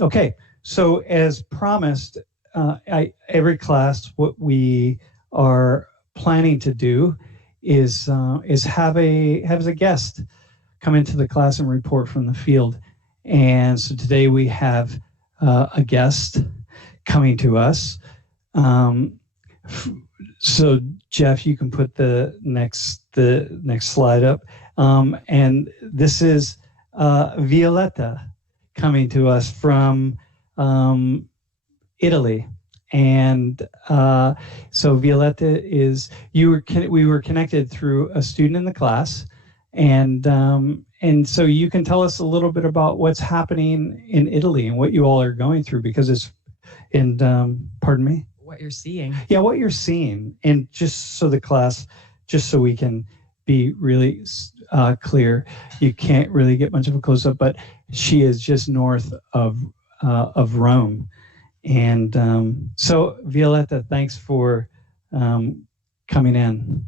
Okay, so as promised, every class, what we are planning to do is have a guest come into the class and report from the field. And so today we have a guest coming to us. So Jeff, you can put the next slide up. And this is Violetta coming to us from Italy. And so Violetta we were connected through a student in the class. And so you can tell us a little bit about what's happening in Italy and what you all are going through, because it's pardon me? What you're seeing. Yeah, what you're seeing. And just so we can be really clear, you can't really get much of a close-up, but she is just north of Rome. And so Violetta, thanks for coming in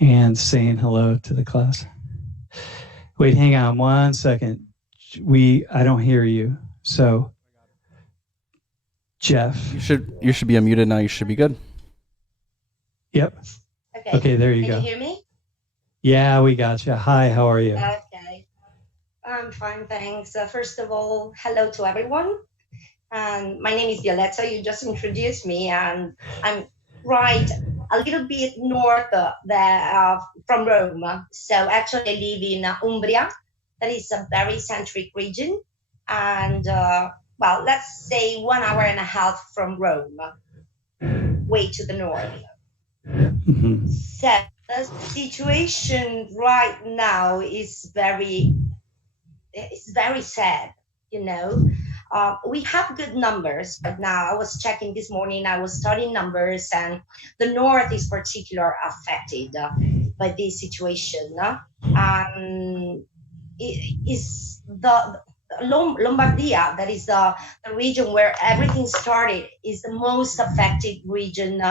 and saying hello to the class. Wait, hang on 1 second. I don't hear you. So Jeff. You should be unmuted now. You should be good. Yep. Okay, there you go. Can you hear me? Yeah, we got you. Hi, how are you? Okay. I'm fine, thanks. First of all, hello to everyone. And my name is Violetta. You just introduced me, and I'm right a little bit north from Rome. So actually I live in Umbria. That is a very centric region. And well, let's say 1 hour and a half from Rome, way to the north. Mm-hmm. So the situation right now is very sad, you know. We have good numbers right now. I was checking this morning, I was studying numbers, and the north is particularly affected by this situation. It is the Lombardia, that is the region where everything started, is the most affected region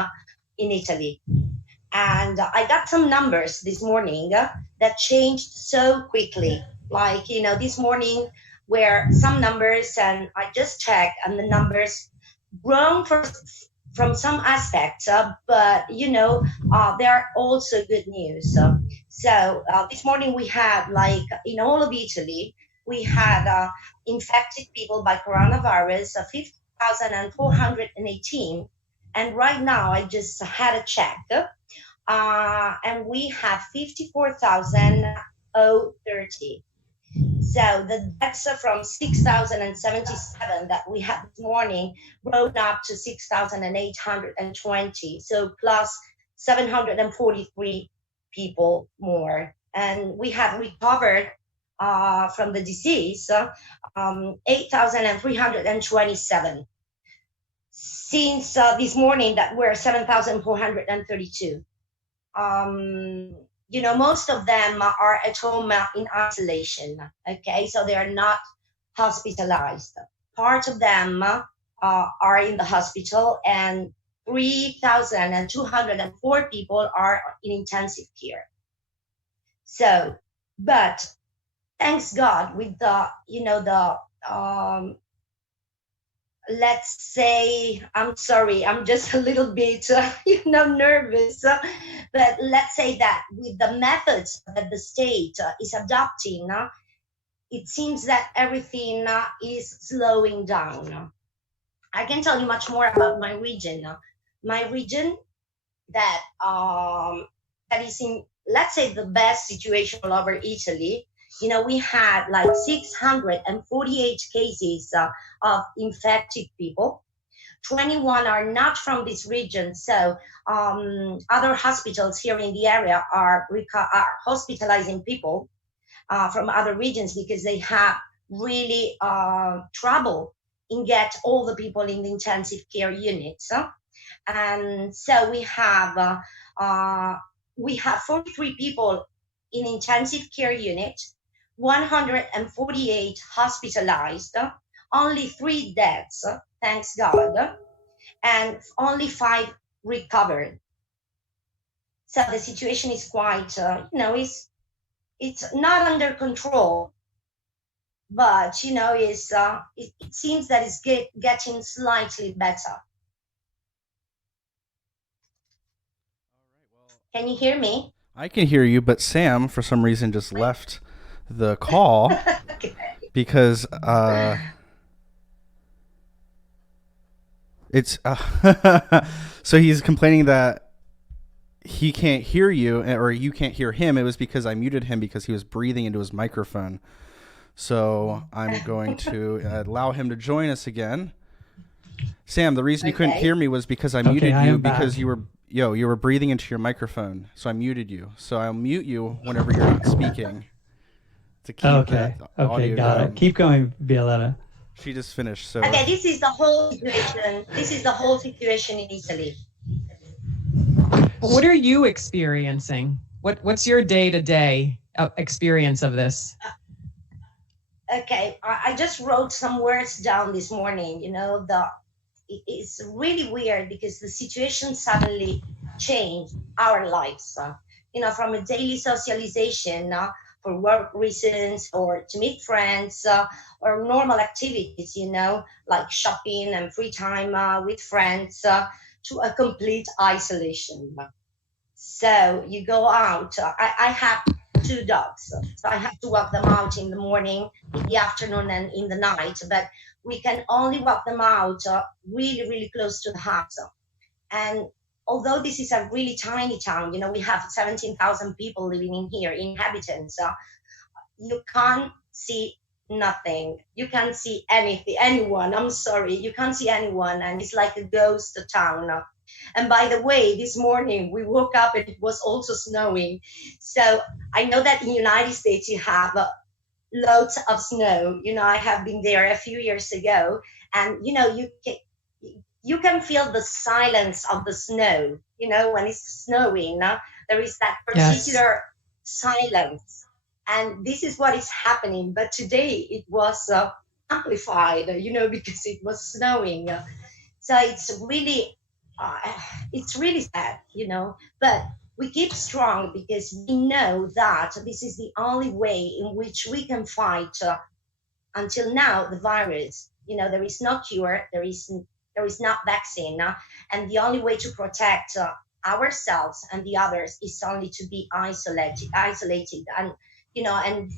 in Italy. And I got some numbers this morning that changed so quickly. Like, you know, this morning were some numbers, and I just checked, and the numbers grown from some aspects, but, you know, there are also good news. So this morning we had, like, in all of Italy, we had infected people by coronavirus, 50,418. And right now I just had a check, and we have 54,030. So the deaths from 6,077 that we had this morning rose up to 6,820. So plus 743 people more. And we have recovered from the disease 8,327. Since this morning that were 7,432. You know, most of them are at home in isolation, okay? So they are not hospitalized. Part of them are in the hospital, and 3,204 people are in intensive care. So, but thanks God, with the, you know, the, let's say, I'm sorry, I'm just a little bit, you know, nervous, but let's say that with the methods that the state is adopting, it seems that everything is slowing down. I can tell you much more about my region. My region that is in, let's say, the best situation all over Italy. You know, we had like 648 cases of infected people. 21 are not from this region. So other hospitals here in the area are hospitalizing people from other regions, because they have really trouble in get all the people in the intensive care units. And so we have 43 people in intensive care unit, 148 hospitalized, only 3 deaths, thanks God, and only 5 recovered. So the situation is quite, you know, it's not under control. but it seems that it's getting slightly better. Can you hear me? I can hear you, but Sam, for some reason, just left the call Okay. because it's so he's complaining that he can't hear you or you can't hear him. It was because I muted him because he was breathing into his microphone. So I'm going to allow him to join us again. Sam, the reason you couldn't Okay. hear me was because I Okay, muted I you am back. because you were breathing into your microphone. So I muted you. So I'll mute you whenever you're not speaking to keep Okay. that Okay, audio got it. going. Keep going, Violetta. She just finished. So Okay, this is the whole situation. This is the whole situation in Italy. But what are you experiencing? What's your day-to-day experience of this? Okay, I just wrote some words down this morning. It's really weird because the situation suddenly changed our lives. From a daily socialization for work reasons or to meet friends or normal activities, like shopping and free time with friends, to a complete isolation. So you go out. I have two dogs, so I have to walk them out in the morning, in the afternoon, and in the night. But we can only walk them out really, really close to the house. And although this is a really tiny town, we have 17,000 people living in here, inhabitants. You can't see nothing. You can't see anyone. I'm sorry, you can't see anyone, and it's like a ghost town. And by the way, this morning we woke up and it was also snowing. So I know that in the United States you have loads of snow. I have been there a few years ago, and you can feel the silence of the snow. When it's snowing, there is that Yes. particular silence, and this is what is happening. But today it was amplified, because it was snowing. So uh, it's really sad, but we keep strong because we know that this is the only way in which we can fight until now the virus. There is no cure, there is not vaccine, and the only way to protect ourselves and the others is only to be isolated, and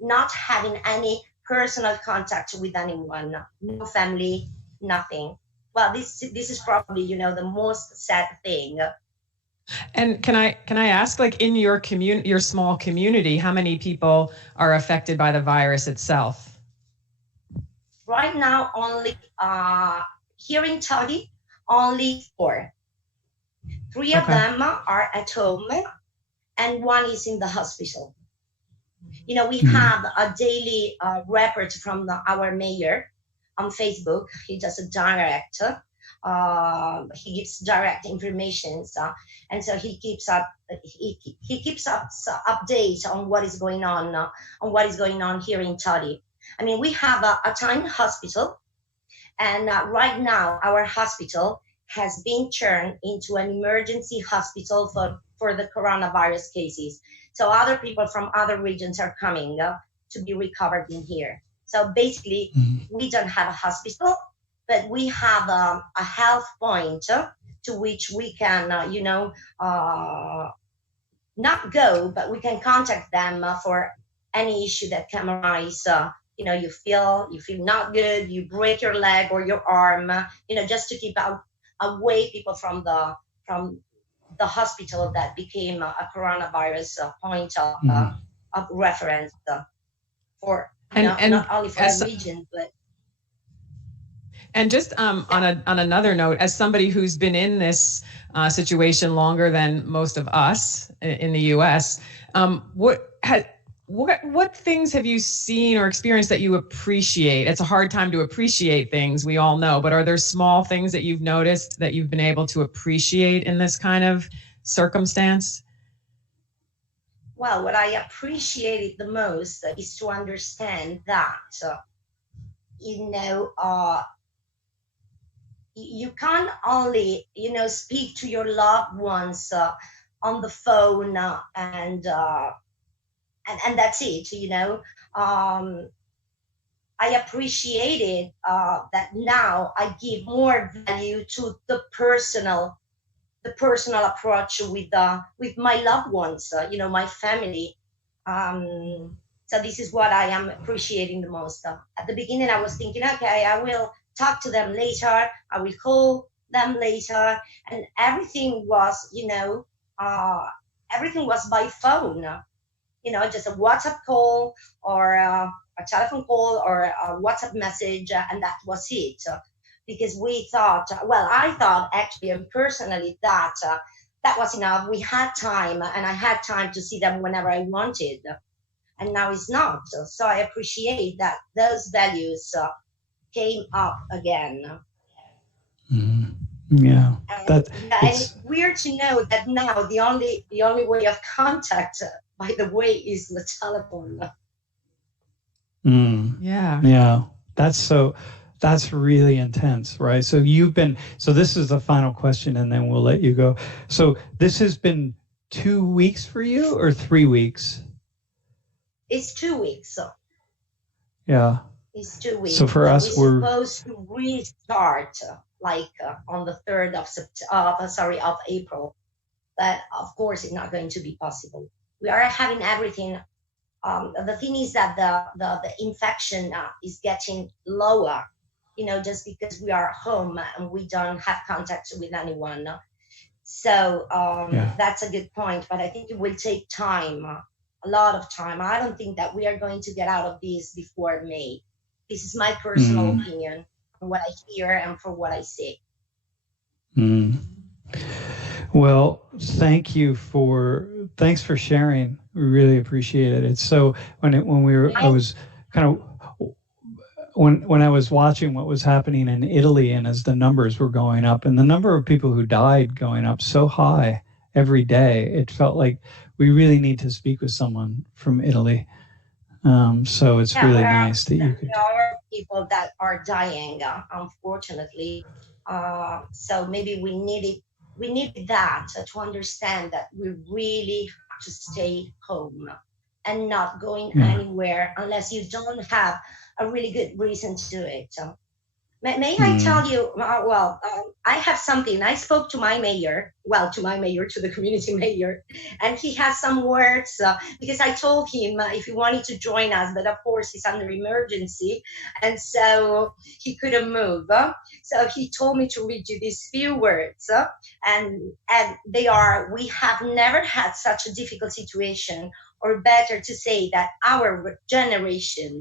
not having any personal contact with anyone, no family, nothing. Well, this is probably the most sad thing. And can I ask, like, in your your small community, how many people are affected by the virus itself? Right now, only here in Todi, only four. Three of Okay. them are at home, and one is in the hospital. We have a daily report from our mayor on Facebook. He does a direct. He gives direct information, and so he keeps up. He keeps up updates on what is going on here in Todi. I mean, we have a tiny hospital, and right now our hospital has been turned into an emergency hospital for the coronavirus cases. So other people from other regions are coming to be recovered in here. So basically, we don't have a hospital, but we have a health point to which we can, not go, but we can contact them for any issue that can arise. You feel not good, you break your leg or your arm, just to keep away people from the hospital that became a coronavirus point of reference for And not only for the as region, but and just on another note, as somebody who's been in this situation longer than most of us in the U.S., what things have you seen or experienced that you appreciate? It's a hard time to appreciate things, we all know, but are there small things that you've noticed that you've been able to appreciate in this kind of circumstance? well, what I appreciated the most is to understand that you know you can't only speak to your loved ones on the phone and that's it. um I appreciated that now I give more value to the personal approach with my loved ones, my family. So this is what I am appreciating the most. At the beginning, I was thinking, okay, I will talk to them later. I will call them later, and uh, everything was by phone. Just a WhatsApp call or a telephone call or a WhatsApp message, and that was it. Because we thought, well, I thought actually and personally that that was enough. We had time, and I had time to see them whenever I wanted, and now it's not. So I appreciate that those values came up again. Mhm. Yeah, And that yeah, and it's it's weird to know that now the only way of contact, by the way, is the telephone. Yeah. yeah. That's really intense, right? So this is the final question, and then we'll let you go. So this has been 2 weeks for you, or 3 weeks? It's 2 weeks. Yeah. It's two So weeks. for So us, we're we're supposed to restart on the 3rd of April. But of course, it's not going to be possible. We are having everything. The thing is that the infection is getting lower, just because we are home and we don't have contact with anyone. So yeah. that's a good point, but I think it will take time, a lot of time. I don't think that we are going to get out of this before May. This is my personal Mm, opinion from what I hear and from what I see. mm. Well, thanks for sharing. We really appreciate it. It's so when we were I I, was kind of when I was watching what was happening in Italy, and as the numbers were going up and the number of people who died going up so high every day, it felt like we really need to speak with someone from Italy. So it's yeah, really nice that you could. there are people that are dying, unfortunately. So maybe we need that to understand that we really have to stay home and not going Yeah. anywhere unless you don't have a really good reason to do it. May I Mm, tell you? Well, I have something. I spoke to my mayor, to the community mayor, and he has some words because I told him if he wanted to join us, but of course he's under emergency, and so he couldn't move. So he told me to read you these few words, and they are: we have never had such a difficult situation, or better to say that our generation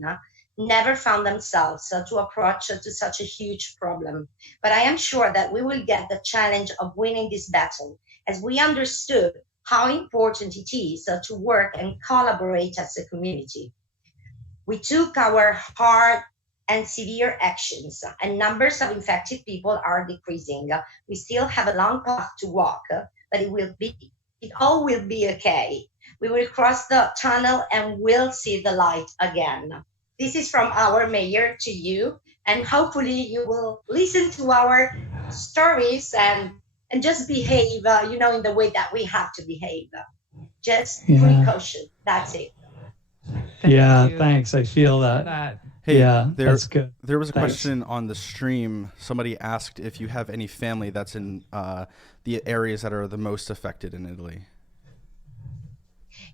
never found themselves to approach to such a huge problem. But I am sure that we will get the challenge of winning this battle as we understood how important it is to work and collaborate as a community. We took our hard and severe actions, and numbers of infected people are decreasing. We still have a long path to walk, but it all will be okay. We will cross the tunnel and we'll see the light again. This is from our mayor to you, and hopefully you will listen to our stories and just behave, in the way that we have to behave. Just yeah. precaution. That's it. Thank Yeah. you Thanks. I feel for that. that. Hey, Yeah. That's good. there was a Thanks. question on the stream. Somebody asked if you have any family that's in the areas that are the most affected in Italy.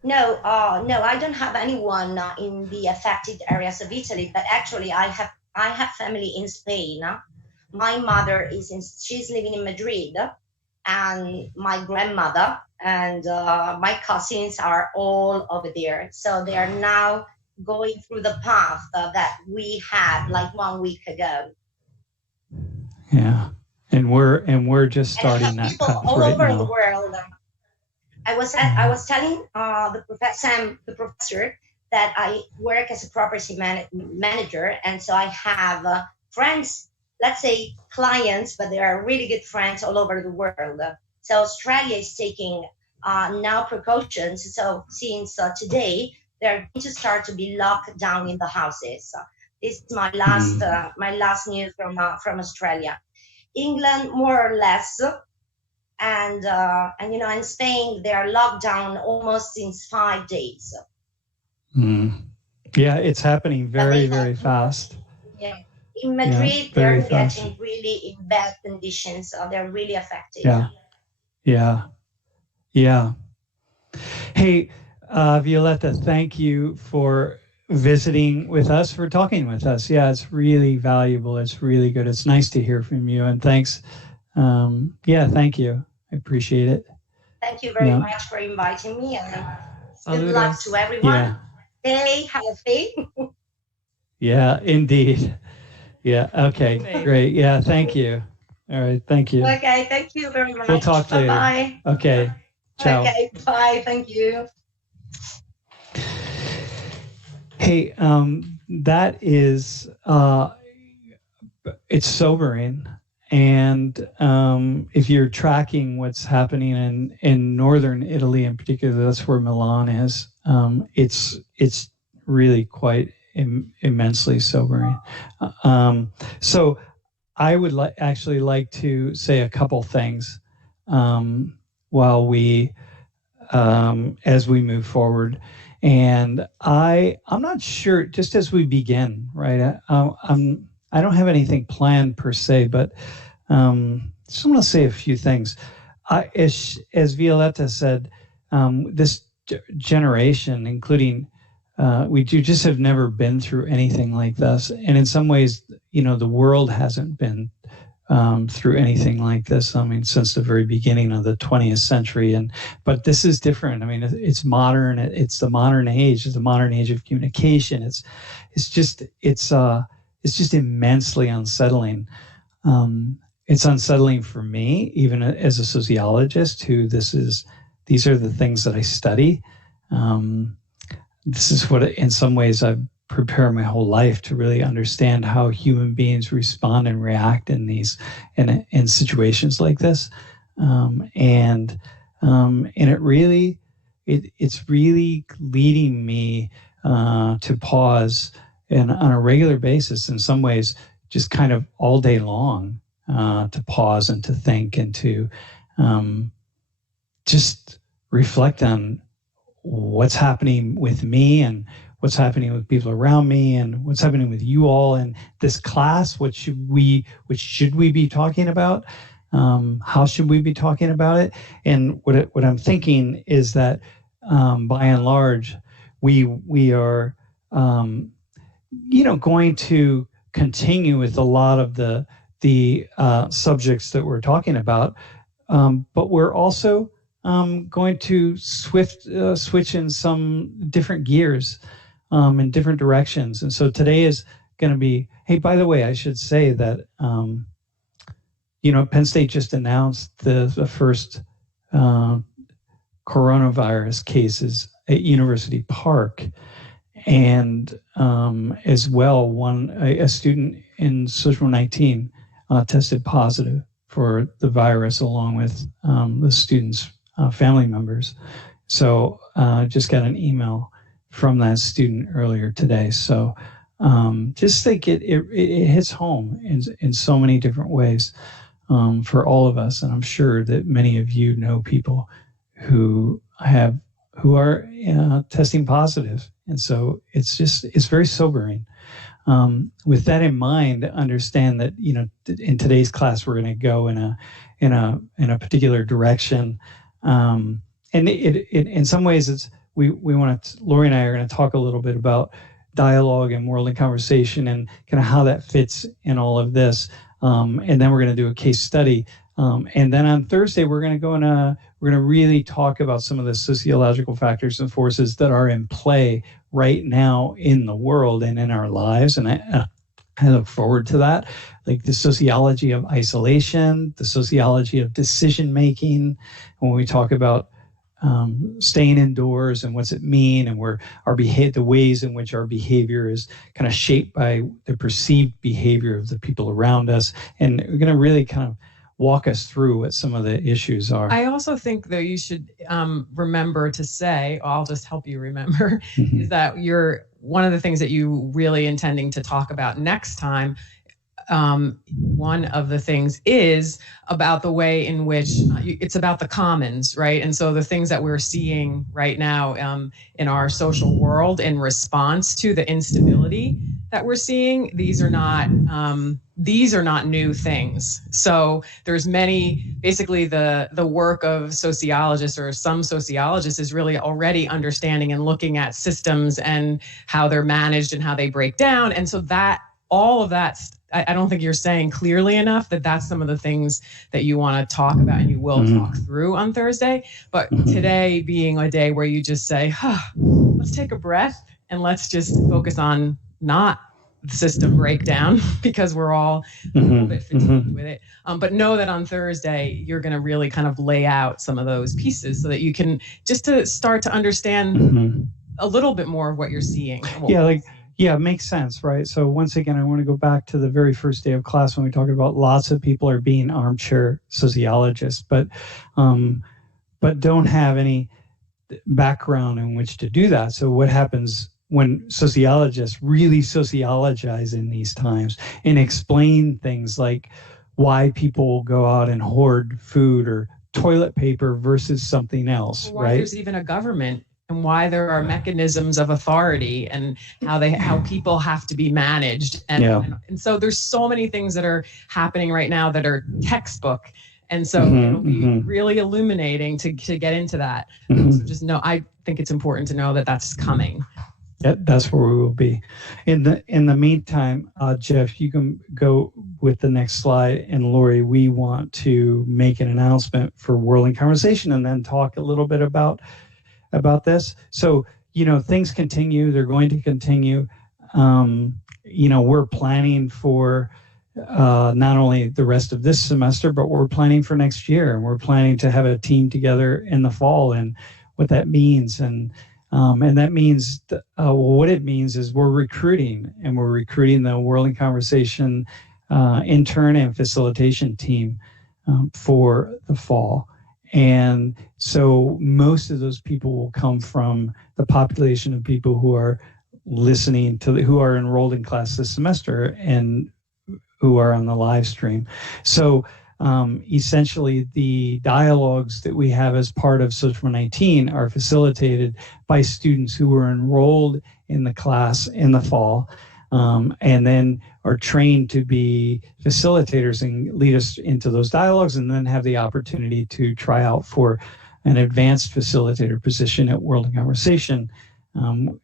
No, I don't have anyone in the affected areas of Italy, but actually I have family in Spain. My mother she's living in Madrid, and my grandmother and my cousins are all over there. So they are now going through the path that we had like 1 week ago. Yeah. And we're just And I have starting that people path all right over the now. world. I was telling the professor that I work as a property manager, and so I have friends, let's say clients, but they are really good friends all over the world. So Australia is taking now precautions. So since today they're going to start to be locked down in the houses. This is Mm, my last news from Australia. England, more or less, and in Spain they are locked down almost since 5 days. mm. Yeah, it's happening very, very fast. Yeah. In Madrid, very they're fast. getting really in bad conditions. They're really affected. Yeah. Yeah. Yeah. Hey, Violetta, thank you for visiting with us, for talking with us. Yeah, it's really valuable. It's really good. It's nice to hear from you. And thanks. Yeah, thank you. I appreciate it. Thank you very much for inviting me. And good luck to everyone. Yeah. Stay healthy. Yeah, indeed. Yeah. Okay. Great. Yeah. Thank you. All right. Thank you. Okay. Thank you very much. We'll talk later. Bye. Okay. Ciao. Okay. Bye. Thank you. Hey, that is, it's sobering. And if you're tracking what's happening in northern Italy in particular, that's where Milan is. It's really quite immensely sobering. So I would actually like to say a couple things while we, as we move forward. And I'm not sure, just as we begin, right? I don't have anything planned per se, but just want to say a few things. As Violetta said, this generation, including we just have never been through anything like this, and in some ways, the world hasn't been through anything like this. I mean, since the very beginning of the 20th century, but this is different. I mean, it's modern. It's the modern age. It's the modern age of communication. It's just immensely unsettling. It's unsettling for me, even as a sociologist who these are the things that I study. This is what, in some ways, I've prepared my whole life to really understand how human beings respond and react in situations like this. And it's really leading me to pause and on a regular basis, in some ways, just kind of all day long, to pause and to think and to just reflect on what's happening with me and what's happening with people around me and what's happening with you all in this class. What should we be talking about? How should we be talking about it? And what I'm thinking is that by and large, we are going to continue with a lot of the subjects that we're talking about, but we're also going to switch in some different gears in different directions. And so today is going to be, hey, by the way, I should say that, Penn State just announced the first coronavirus cases at University Park. And as well, a student in Social 19 tested positive for the virus along with the student's family members. So just got an email from that student earlier today. So just think it hits home in so many different ways for all of us. And I'm sure that many of you know people who are testing positive. And so it's very sobering. With that in mind, understand that, in today's class, we're going to go in a particular direction. And it in some ways Lori and I are going to talk a little bit about dialogue and world and conversation and kind of how that fits in all of this. And then we're going to do a case study. And then on Thursday, we're going to really talk about some of the sociological factors and forces that are in play right now in the world and in our lives. And I look forward to that, like the sociology of isolation, the sociology of decision making. When we talk about staying indoors and what's it mean, and the ways in which our behavior is kind of shaped by the perceived behavior of the people around us. And we're going to really kind of walk us through what some of the issues are. I also think, though, you should remember to say, I'll just help you remember, is that one of the things that you really intending to talk about next time one of the things is about the way in which it's about the commons, right? And so the things that we're seeing right now in our social world in response to the instability that we're seeing, these are not new things. So there's basically the work of sociologists, or some sociologists, is really already understanding and looking at systems and how they're managed and how they break down. And so that all of that, I don't think you're saying clearly enough that that's some of the things that you want to talk about and you will talk through on Thursday. But today being a day where you just say, let's take a breath and let's just focus on not the system breakdown, because we're all a little bit fatigued with it. But know that on Thursday, you're going to really kind of lay out some of those pieces so that you can just to start to understand a little bit more of what you're seeing. Yeah, it makes sense, right? So once again, I want to go back to the very first day of class when we talked about lots of people are being armchair sociologists, but don't have any background in which to do that. So what happens when sociologists really sociologize in these times and explain things like why people go out and hoard food or toilet paper versus something else, why right? There's even a government, and why there are mechanisms of authority, and how people have to be managed. And so there's so many things that are happening right now that are textbook. And so it'll be really illuminating to get into that. So just know, I think it's important to know that that's coming. Yeah, that's where we will be. In the meantime, Jeff, you can go with the next slide. And Lori, we want to make an announcement for World in Conversation and then talk a little bit about this. So, things continue. They're going to continue. We're planning for not only the rest of this semester, but we're planning for next year. And we're planning to have a team together in the fall, and what that means. And that means what it means is we're recruiting the World in Conversation intern and facilitation team for the fall. And so most of those people will come from the population of people who are listening who are enrolled in class this semester and who are on the live stream. So essentially the dialogues that we have as part of Social 19 are facilitated by students who were enrolled in the class in the fall, and then are trained to be facilitators and lead us into those dialogues, and then have the opportunity to try out for an advanced facilitator position at World in Conversation,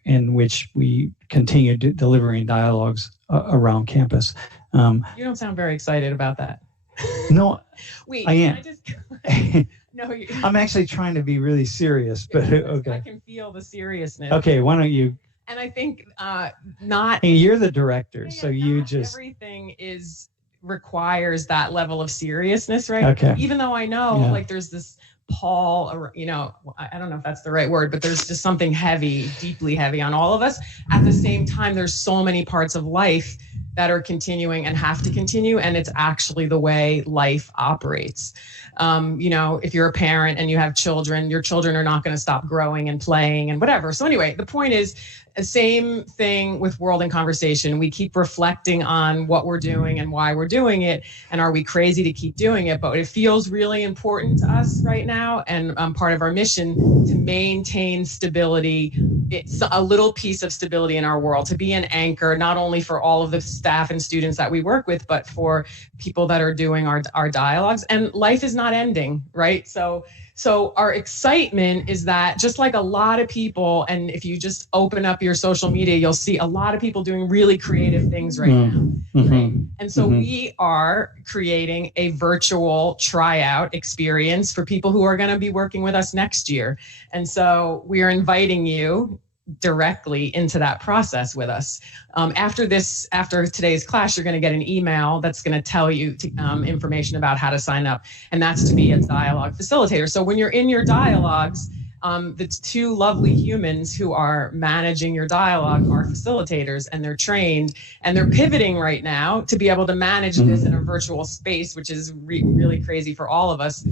in which we continue delivering dialogues around campus. You don't sound very excited about that. No, wait, I am. No, I'm actually trying to be really serious, but okay. I can feel the seriousness. Okay, why don't you? And I think you're the director, so you just. Everything requires that level of seriousness, right? Okay. Even though I know, there's this pall, I don't know if that's the right word, but there's just something heavy, deeply heavy on all of us. At the same time, there's so many parts of life that are continuing and have to continue, and it's actually the way life operates. If you're a parent and you have children, your children are not going to stop growing and playing and whatever. So anyway, the point is, the same thing with World in Conversation. We keep reflecting on what we're doing and why we're doing it, and are we crazy to keep doing it? But it feels really important to us right now, and part of our mission to maintain stability. It's a little piece of stability in our world, to be an anchor, not only for all of the staff and students that we work with, but for people that are doing our dialogues. And life is not ending, right? So our excitement is that, just like a lot of people, and if you just open up your social media, you'll see a lot of people doing really creative things right now. Right? And so we are creating a virtual tryout experience for people who are going to be working with us next year. And so we are inviting you directly into that process with us. After today's class, you're going to get an email that's going to tell you information about how to sign up, and that's to be a dialogue facilitator. So when you're in your dialogues, the two lovely humans who are managing your dialogue are facilitators, and they're trained, and they're pivoting right now to be able to manage this in a virtual space, which is really crazy for all of us.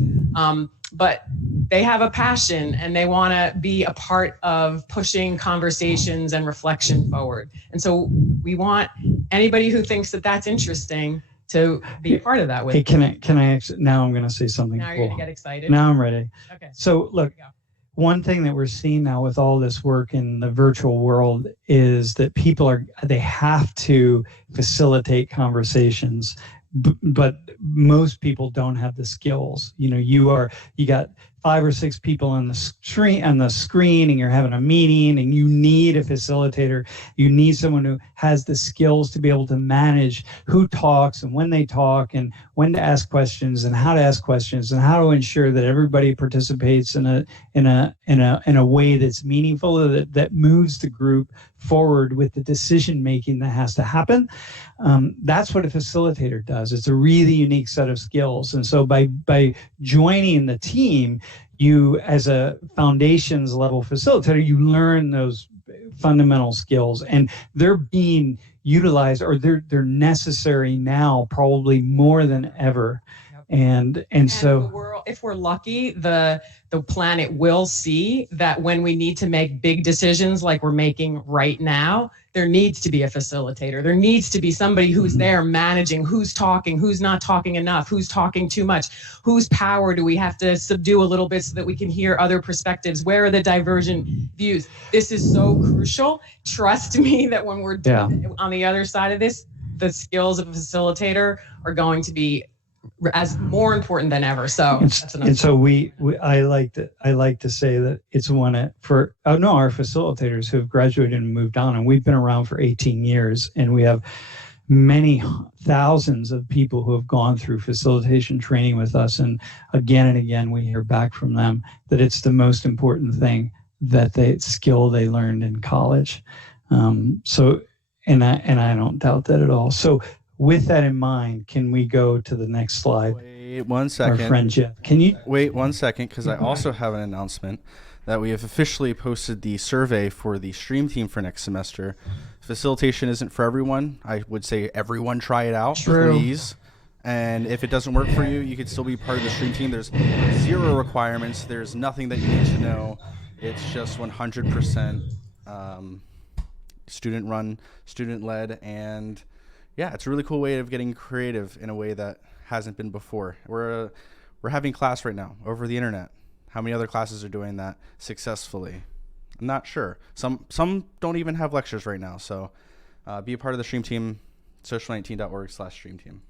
But they have a passion and they want to be a part of pushing conversations and reflection forward. And so we want anybody who thinks that that's interesting to be a part of that with. Hey, can I actually, now I'm going to say something Now cool. you're going to get excited. Now I'm ready. Okay. So look, one thing that we're seeing now with all this work in the virtual world is that they have to facilitate conversations, but most people don't have the skills. You know, you got 5 or 6 people on the screen, and you're having a meeting, and you need a facilitator. You need someone who has the skills to be able to manage who talks and when they talk, and when to ask questions and how to ask questions, and how to ensure that everybody participates in a way that's meaningful, that moves the group forward with the decision making that has to happen. That's what a facilitator does. It's a really unique set of skills. And so by joining the team, you, as a foundations level facilitator, you learn those fundamental skills, and they're being utilized, or they're necessary now probably more than ever. And so the world, if we're lucky, the planet will see that when we need to make big decisions like we're making right now, there needs to be a facilitator. There needs to be somebody who's there managing who's talking, who's not talking enough, who's talking too much, whose power do we have to subdue a little bit so that we can hear other perspectives? Where are the divergent views? This is so crucial. Trust me that when we're on the other side of this, the skills of a facilitator are going to be as more important than ever. So that's enough. And so I like to say that it's our facilitators who have graduated and moved on, and we've been around for 18 years, and we have many thousands of people who have gone through facilitation training with us, and again we hear back from them that it's the most important thing, that skill they learned in college. So I don't doubt that at all. So with that in mind, can we go to the next slide? Wait 1 second. Our friend Jeff. Can you wait 1 second? Because I also have an announcement that we have officially posted the survey for the stream team for next semester. Facilitation isn't for everyone. I would say everyone try it out, please. And if it doesn't work for you, you could still be part of the stream team. There's 0 requirements. There's nothing that you need to know. It's just 100% student-run, student-led, and yeah, it's a really cool way of getting creative in a way that hasn't been before. We're having class right now over the internet. How many other classes are doing that successfully? I'm not sure. Some don't even have lectures right now. So be a part of the stream team, social19.org/stream team.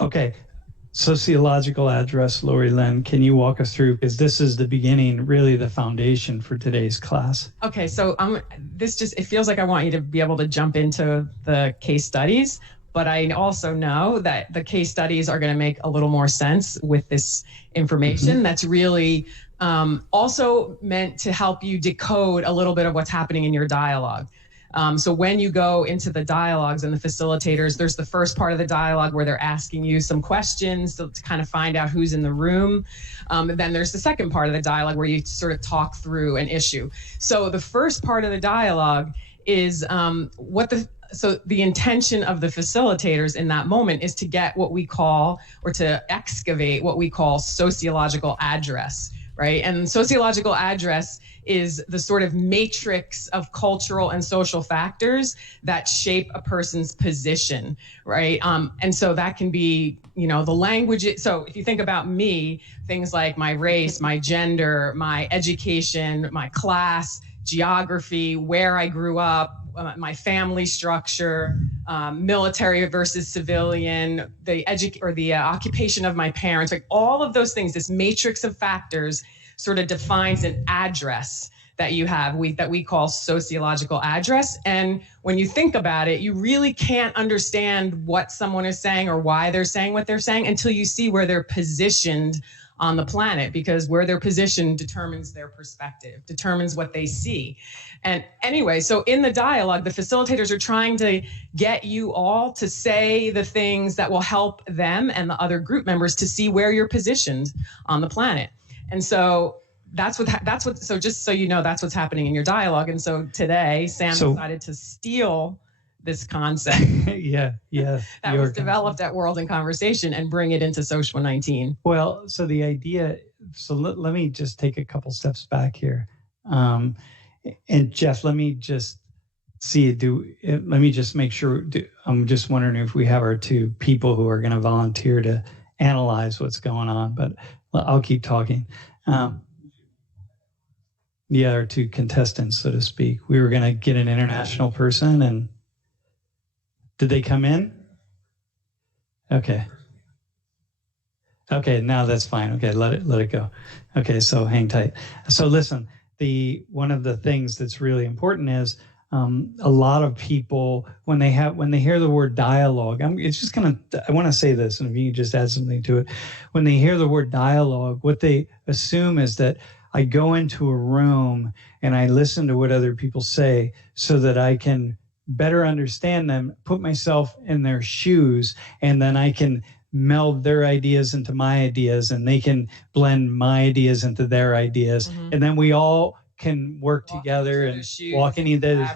Okay. Sociological address, Lori Lynn, can you walk us through, because this is the beginning, really the foundation for today's class. Okay, so it feels like I want you to be able to jump into the case studies, but I also know that the case studies are going to make a little more sense with this information. That's really also meant to help you decode a little bit of what's happening in your dialogue. So when you go into the dialogues and the facilitators, there's the first part of the dialogue where they're asking you some questions to kind of find out who's in the room. And then there's the second part of the dialogue where you sort of talk through an issue. So the first part of the dialogue is so the intention of the facilitators in that moment is to get what we call, or to excavate what we call, sociological address, right? And sociological address is the sort of matrix of cultural and social factors that shape a person's position, right? And so that can be, the language. So if you think about me, things like my race, my gender, my education, my class, geography, where I grew up, my family structure, military versus civilian, the occupation of my parents, like all of those things, this matrix of factors sort of defines an address that you have, that we call sociological address. And when you think about it, you really can't understand what someone is saying or why they're saying what they're saying until you see where they're positioned on the planet, because where they're positioned determines their perspective, determines what they see. And anyway, so in the dialogue, the facilitators are trying to get you all to say the things that will help them and the other group members to see where you're positioned on the planet. And so so just so you know, that's what's happening in your dialogue. And so today, Sam decided to steal this concept yeah. that was developed at World in Conversation and bring it into Social 19? Well, so the idea, so let me just take a couple steps back here. And Jeff, let me just let me just make sure, I'm just wondering if we have our two people who are going to volunteer to analyze what's going on, but I'll keep talking. Yeah, our two contestants, so to speak. We were going to get an international person, and did they come in? Okay, now that's fine. Okay, let it go. Okay, so hang tight. So listen, one of the things that's really important is a lot of people, when they hear the word dialogue, I want to say this, and if you can just add something to it. When they hear the word dialogue, what they assume is that I go into a room and I listen to what other people say so that I can better understand them, put myself in their shoes, and then I can meld their ideas into my ideas, and they can blend my ideas into their ideas. Mm-hmm. And then we all can work together and walk in either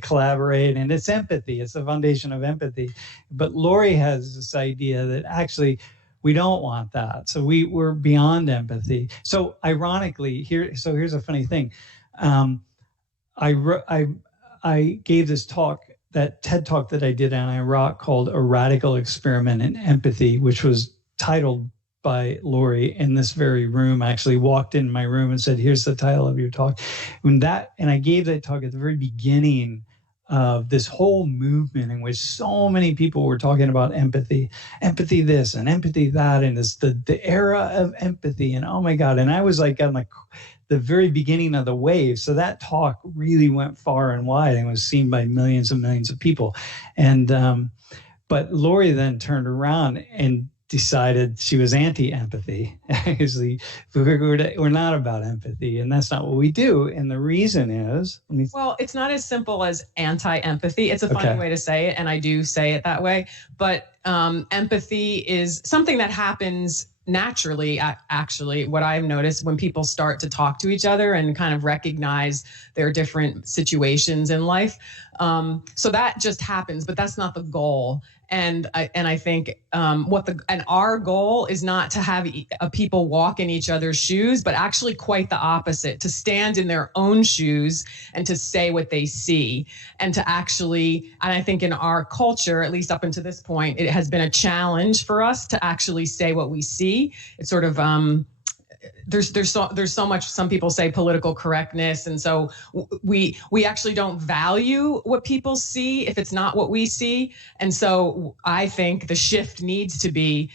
collaborate. And it's empathy. It's the foundation of empathy. But Lori has this idea that actually we don't want that. So we're beyond empathy. So ironically, here's a funny thing. I gave this talk, that TED talk that I did in Iraq called A Radical Experiment in Empathy, which was titled by Lori in this very room. I actually walked in my room and said, here's the title of your talk. And I gave that talk at the very beginning of this whole movement in which so many people were talking about empathy this and empathy that, and it's the era of empathy, and oh my God. And I was like on the very beginning of the wave. So that talk really went far and wide and was seen by millions and millions of people. And but Lori then turned around and decided she was anti-empathy. Actually, we're not about empathy, and that's not what we do. And the reason is, well, it's not as simple as anti-empathy. It's a funny way to say it, and I do say it that way. But empathy is something that happens naturally. Actually, what I've noticed when people start to talk to each other and kind of recognize their different situations in life. So that just happens, but that's not the goal. And I think our goal is not to have people walk in each other's shoes, but actually quite the opposite, to stand in their own shoes and to say what they see, and to actually, and I think in our culture, at least up until this point, it has been a challenge for us to actually say what we see. It's sort of there's so much, some people say political correctness, and so we actually don't value what people see if it's not what we see. And so I think the shift needs to be,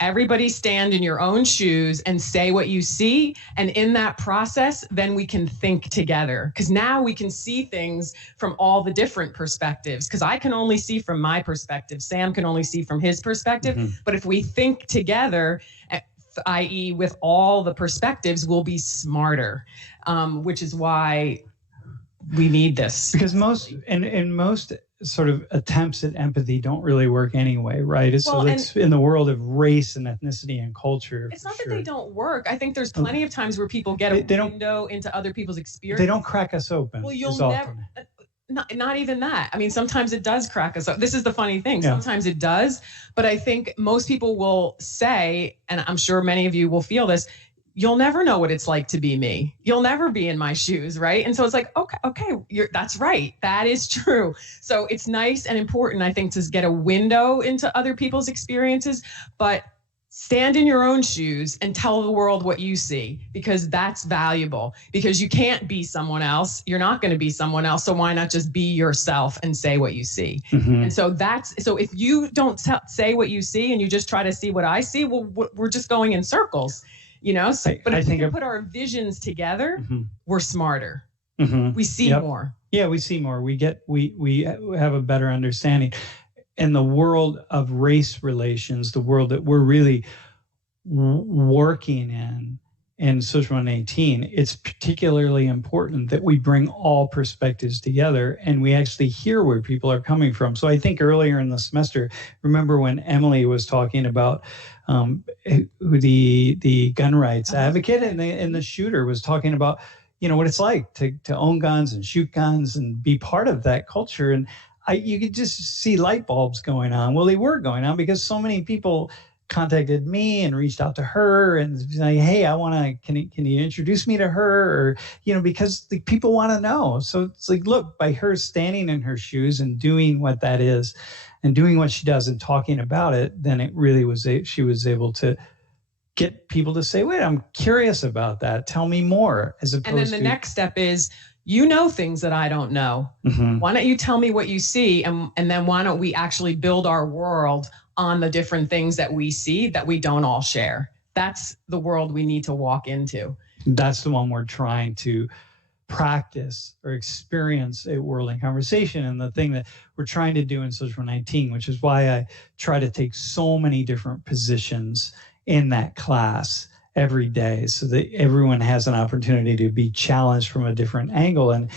everybody stand in your own shoes and say what you see, and in that process then we can think together, because now we can see things from all the different perspectives, because I can only see from my perspective, Sam can only see from his perspective. Mm-hmm. But if we think together, i.e. with all the perspectives, we'll be smarter, which is why we need this. Because most sort of attempts at empathy don't really work anyway, right? It's in the world of race and ethnicity and culture. It's not that they don't work. I think there's plenty of times where people get a window into other people's experience. They don't crack us open. Well, you'll never... Not even that. I mean, sometimes it does crack us up. This is the funny thing. Yeah. Sometimes it does. But I think most people will say, and I'm sure many of you will feel this, you'll never know what it's like to be me. You'll never be in my shoes, right? And so it's like, okay, that's right. That is true. So it's nice and important, I think, to get a window into other people's experiences, but stand in your own shoes and tell the world what you see, because that's valuable, because you can't be someone else. You're not going to be someone else. So why not just be yourself and say what you see? Mm-hmm. And so if you don't say what you see and you just try to see what I see, well, we're just going in circles, you know? So, but if we can put our visions together, mm-hmm. we're smarter. Mm-hmm. We see more. Yeah, we see more. We have a better understanding. In the world of race relations, the world that we're really working in Social 18, it's particularly important that we bring all perspectives together and we actually hear where people are coming from. So I think earlier in the semester, remember when Emily was talking about the gun rights advocate and the shooter was talking about, you know, what it's like to own guns and shoot guns and be part of that culture. And you could just see light bulbs going on. Well, they were going on because so many people contacted me and reached out to her and like, hey, I want to, can you introduce me to her? Or, because the people want to know. So it's like, look, by her standing in her shoes and doing what that is and doing what she does and talking about it, then it really was, she was able to get people to say, wait, I'm curious about that. Tell me more. As opposed and then the next step is, things that I don't know. Mm-hmm. Why don't you tell me what you see? And then why don't we actually build our world on the different things that we see that we don't all share? That's the world we need to walk into. That's the one we're trying to practice or experience a world in conversation. And the thing that we're trying to do in Social 19, which is why I try to take so many different positions in that class every day, so that everyone has an opportunity to be challenged from a different angle, and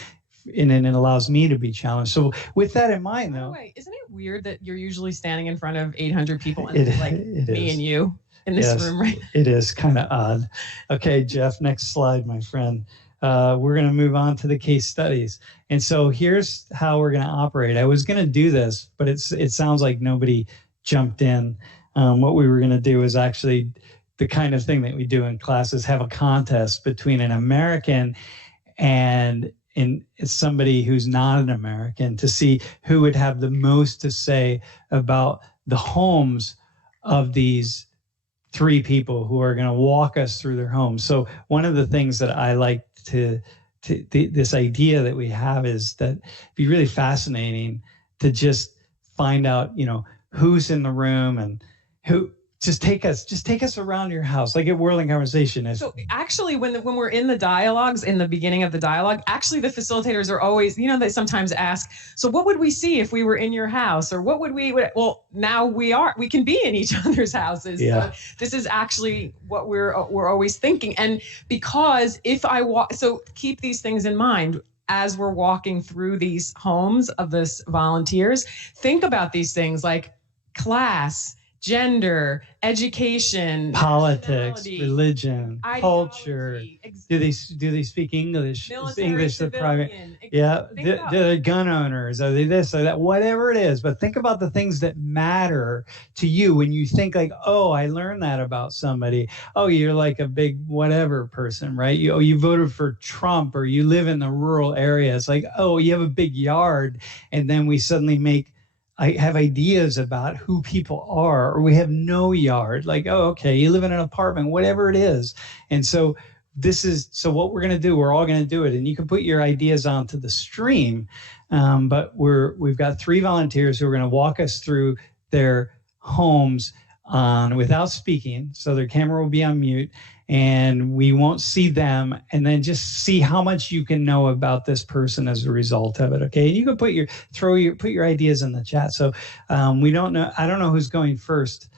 it allows me to be challenged. So with that in mind, though, by the way, isn't it weird that you're usually standing in front of 800 people and it me is. And you in this room, right? It is kind of odd. Okay, Jeff, next slide, my friend. We're going to move on to the case studies. And so here's how we're going to operate. I was going to do this, but it sounds like nobody jumped in. What we were going to do is actually the kind of thing that we do in classes, have a contest between an American and somebody who's not an American to see who would have the most to say about the homes of these three people who are going to walk us through their homes. So one of the things that I like this idea that we have is that it'd be really fascinating to just find out, who's in the room and who. Just take us around your house, like at Whirling Conversation. So actually, when we're in the dialogues, in the beginning of the dialogue, actually the facilitators are always, they sometimes ask, so what would we see if we were in your house? Or what would well, now we can be in each other's houses. Yeah. So this is actually what we're always thinking. And because so keep these things in mind. As we're walking through these homes of this volunteers, think about these things like class, gender, education, politics, religion, culture. Do they speak English? Military, English the private? civilian. Yeah. Do they gun owners? Are they this or that? Whatever it is. But think about the things that matter to you when you think like, oh, I learned that about somebody. Oh, you're like a big whatever person, right? You voted for Trump, or you live in the rural area. It's like, oh, you have a big yard, and then we suddenly I have ideas about who people are, or we have no yard. Like, oh, okay, you live in an apartment, whatever it is. And so what we're going to do, we're all going to do it. And you can put your ideas onto the stream. But we've got three volunteers who are going to walk us through their homes without speaking. So their camera will be on mute, and we won't see them, and then just see how much you can know about this person as a result of it. Okay. And you can put your ideas in the chat. So we don't know. I don't know who's going first,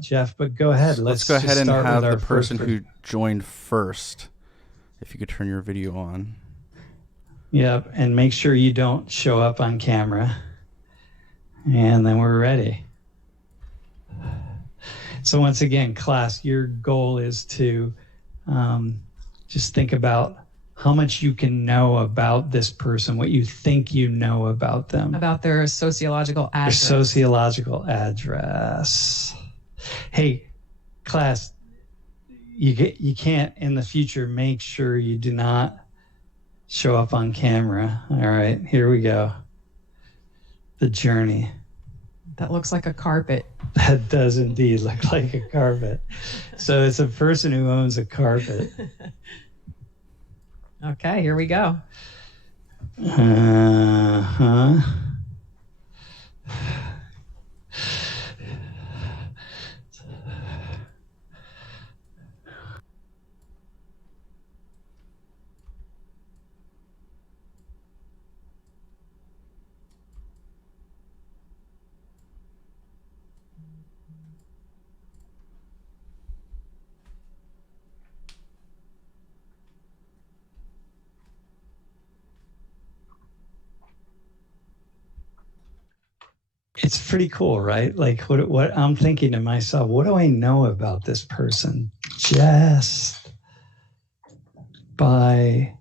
Jeff, but go ahead. Let's go ahead and have the person who joined first. If you could turn your video on. Yep. And make sure you don't show up on camera. And then we're ready. So once again, class, your goal is to just think about how much you can know about this person, what you think you know about them. About their sociological address. Their sociological address. Hey, class, you can't in the future make sure you do not show up on camera. All right, here we go. The journey. That looks like a carpet. That does indeed look like a carpet. So it's a person who owns a carpet. Okay, here we go. Uh-huh. It's pretty cool, right? Like what I'm thinking to myself, what do I know about this person? Just by,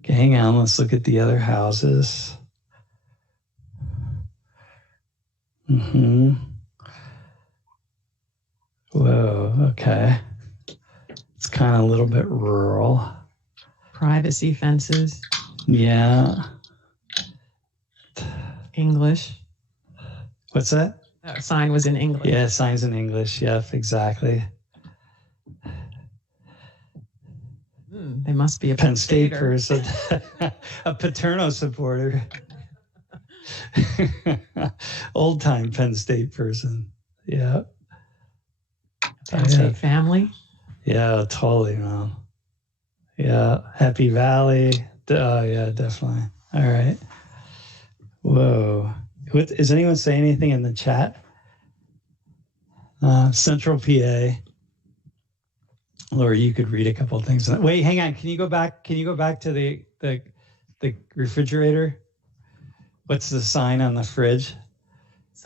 okay, hang on, let's look at the other houses. Mm-hmm. Whoa, okay. It's kind of a little bit rural. Privacy fences. Yeah. English. What's that? That sign was in English. Yeah, signs in English. Yep, exactly. They must be a Penn State Stater. person. A Paterno supporter. Old time Penn State person. Yeah. Penn State family. Yeah, totally, man. Yeah. Happy Valley. Oh, yeah, definitely. All right. Whoa. Is anyone saying anything in the chat? Central PA. Laura, you could read a couple of things. Wait, hang on. Can you go back? Can you go back to the refrigerator? What's the sign on the fridge?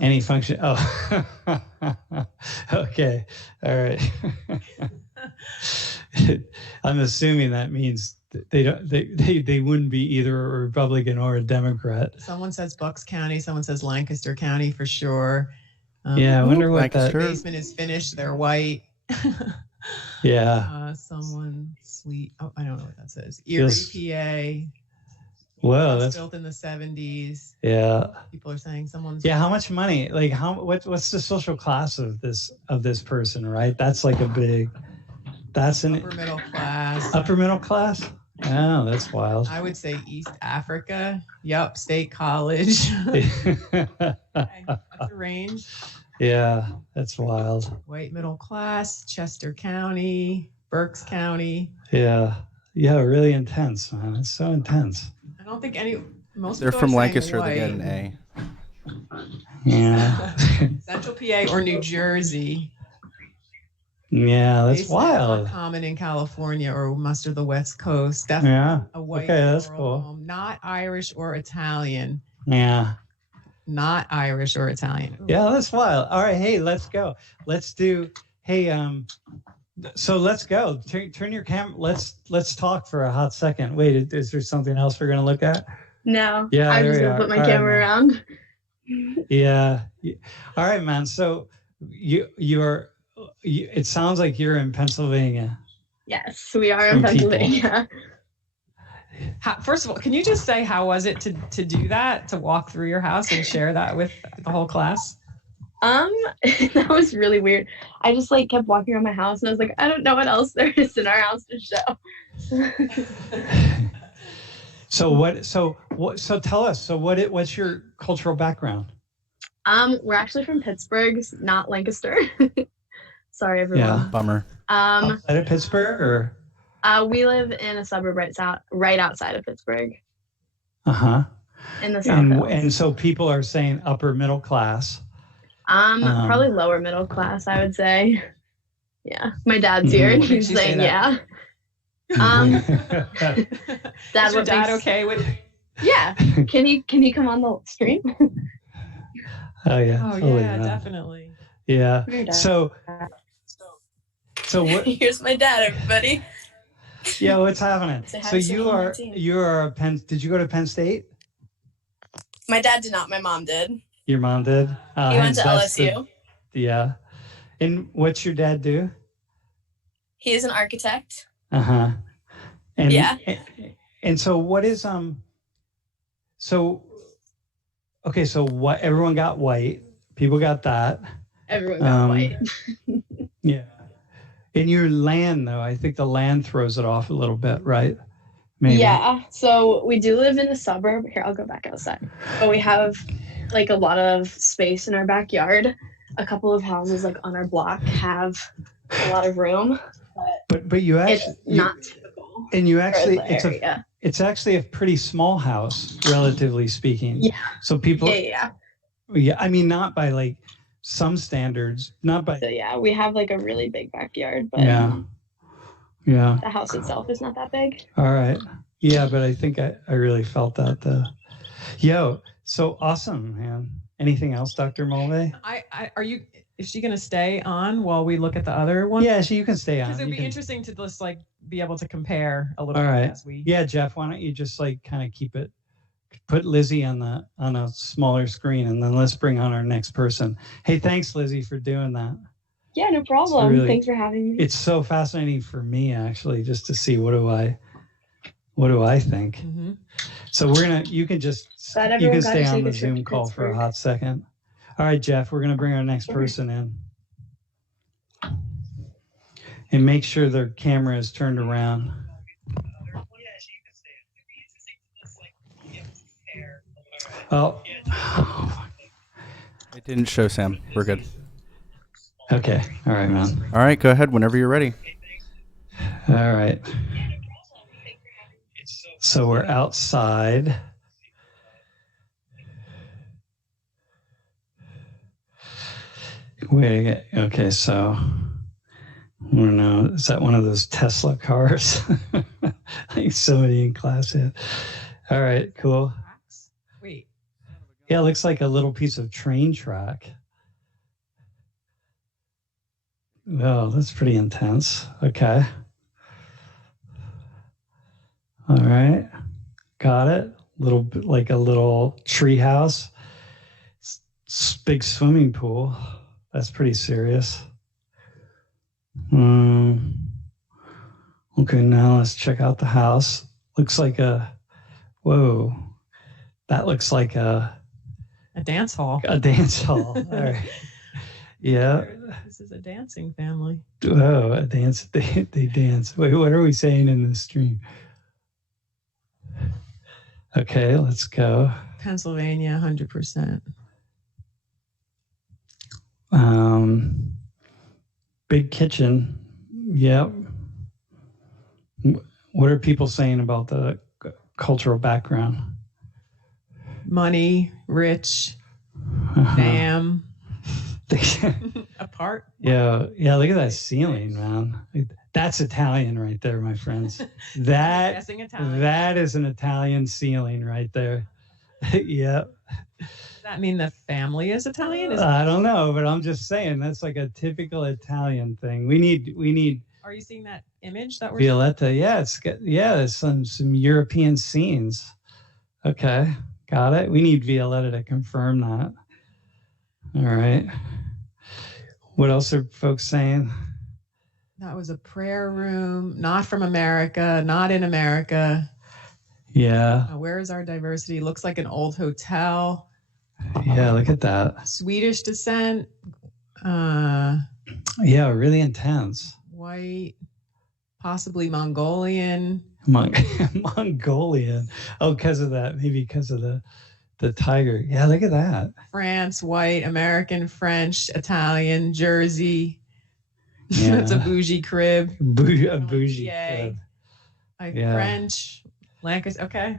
Any function? Oh, okay. All right. I'm assuming that means they wouldn't be either a Republican or a Democrat. Someone says Bucks County. Someone says Lancaster County for sure. Yeah, I wonder what Lancaster. that. The basement is finished. They're white. Yeah. Someone sweet. Oh, I don't know what that says. Erie, PA. Whoa, That's that's built in the 70s. yeah. People are saying someone's. Yeah, how much money? Like what's the social class of this person, right? That's like a big. That's an upper middle class. Upper middle class? Oh, that's wild. I would say East Africa. Yup, State College. Okay, that's a range. Yeah, that's wild. White middle class, Chester County, Berks County. Yeah. Yeah, really intense, man. It's so intense. I don't think most They're people from are Lancaster. saying They get white. an A. Yeah. Central PA or New Jersey. Yeah, that's Basement not wild. common in California or much of the West Coast. Definitely Yeah. a white Okay, that's rural cool. home. Not Irish or Italian. Yeah. Not Irish or Italian. Ooh. Yeah, that's wild. All right, hey, let's go. Let's do. Hey, so let's go. Turn your camera. Let's talk for a hot second. Wait, is there something else we're gonna look at? No. Yeah, I'm there just we gonna are. put my All right, camera man. around. Yeah. All right, man. So you're. It sounds like you're in Pennsylvania. Yes, we are in From people. Pennsylvania. First of all, can you just say how was it to do that, to walk through your house and share that with the whole class? That was really weird. I just kept walking around my house and I was like, I don't know what else there is in our house to show. So tell us. So what's your cultural background? We're actually from Pittsburgh, not Lancaster. Sorry, everyone. Yeah. Bummer. Outside of Pittsburgh, or We live in a suburb right outside of Pittsburgh, uh-huh. in the South Hills. And so people are saying upper middle class. Probably lower middle class, I would say. Yeah, my dad's here and he's Did she say saying, that? yeah. Is your dad okay with? Yeah. Can he come on the stream? Oh yeah. Oh totally, yeah, man. definitely. Yeah. Your dad. So what? Here's my dad, everybody. Yeah, what's happening? Say hi So to someone on my team. you are a Penn. Did you go to Penn State? My dad did not. My mom did. Your mom did. He went to LSU. Yeah. And what's your dad do? He is an architect. Uh-huh. And Yeah. And so what is so okay, so what everyone got white. People got that. Everyone got white. Yeah. In your land though, I think the land throws it off a little bit, right? Maybe. Yeah. So we do live in a suburb. Here, I'll go back outside. But we have a lot of space in our backyard. A couple of houses on our block have a lot of room. But you It's actually not typical. and you for actually the area. it's actually a pretty small house, relatively speaking. Yeah. So people Yeah. I mean not by some standards, not by So yeah, we have a really big backyard, but Yeah. the house itself is not that big. All right. Yeah, but I think I really felt that though. Yo, so awesome, man. Anything else, Dr. Mulvey? Is she going to stay on while we look at the other one? Yeah, so you can stay on. Because it'd You be can- interesting to just be able to compare a little All bit right. as we. Yeah, Jeff, why don't you just kind of keep it put Lizzie on a smaller screen, and then let's bring on our next person. Hey, thanks, Lizzie, for doing that. Yeah, no problem. Thanks for having me. It's so fascinating for me, actually, just to see what do I think. Mm-hmm. So you can stay on the Zoom call for a hot second. All right, Jeff, we're gonna bring our next person in, and make sure their camera is turned around. Oh, It didn't show, Sam. We're good. okay. All right, man. All right, go ahead whenever you're ready. All right. So we're outside. Wait, okay, so I don't know, is that one of those Tesla cars? I think somebody in class had. All right, cool. Wait. Yeah, it looks like a little piece of train track. Oh, that's pretty intense. Okay. All right. Got it. Little bit like a little tree house. Big swimming pool. That's pretty serious. Okay, now let's check out the house. Looks like whoa. That looks like a dance hall. A dance hall. All right. Yeah. This is a dancing family. Oh, a dance. They dance. Wait, what are we saying in the stream? Okay, let's go. Pennsylvania, 100%. Big kitchen. Yep. What are people saying about the cultural background? Money, rich, damn. Apart. Yeah. Look at that ceiling, man. That's Italian right there, my friends. That is an Italian ceiling right there. Yeah. Does that mean the family is Italian? I don't know, but I'm just saying that's like a typical Italian thing. We need. Are you seeing that image that we're Violetta? Seeing? Yeah, it's some European scenes. Okay, got it. We need Violetta to confirm that. All right. What else are folks saying? That was a prayer room, not from America, not in America. Yeah. Where is our diversity? Looks like an old hotel. Yeah, look at that. Swedish descent. Yeah, really intense. White, possibly Mongolian. Mongolian. Oh, because of that. Maybe because of the tiger. Yeah, look at that. France, white, American, French, Italian, Jersey. Yeah. That's a bougie crib. A bougie crib. French, Lancaster. Okay.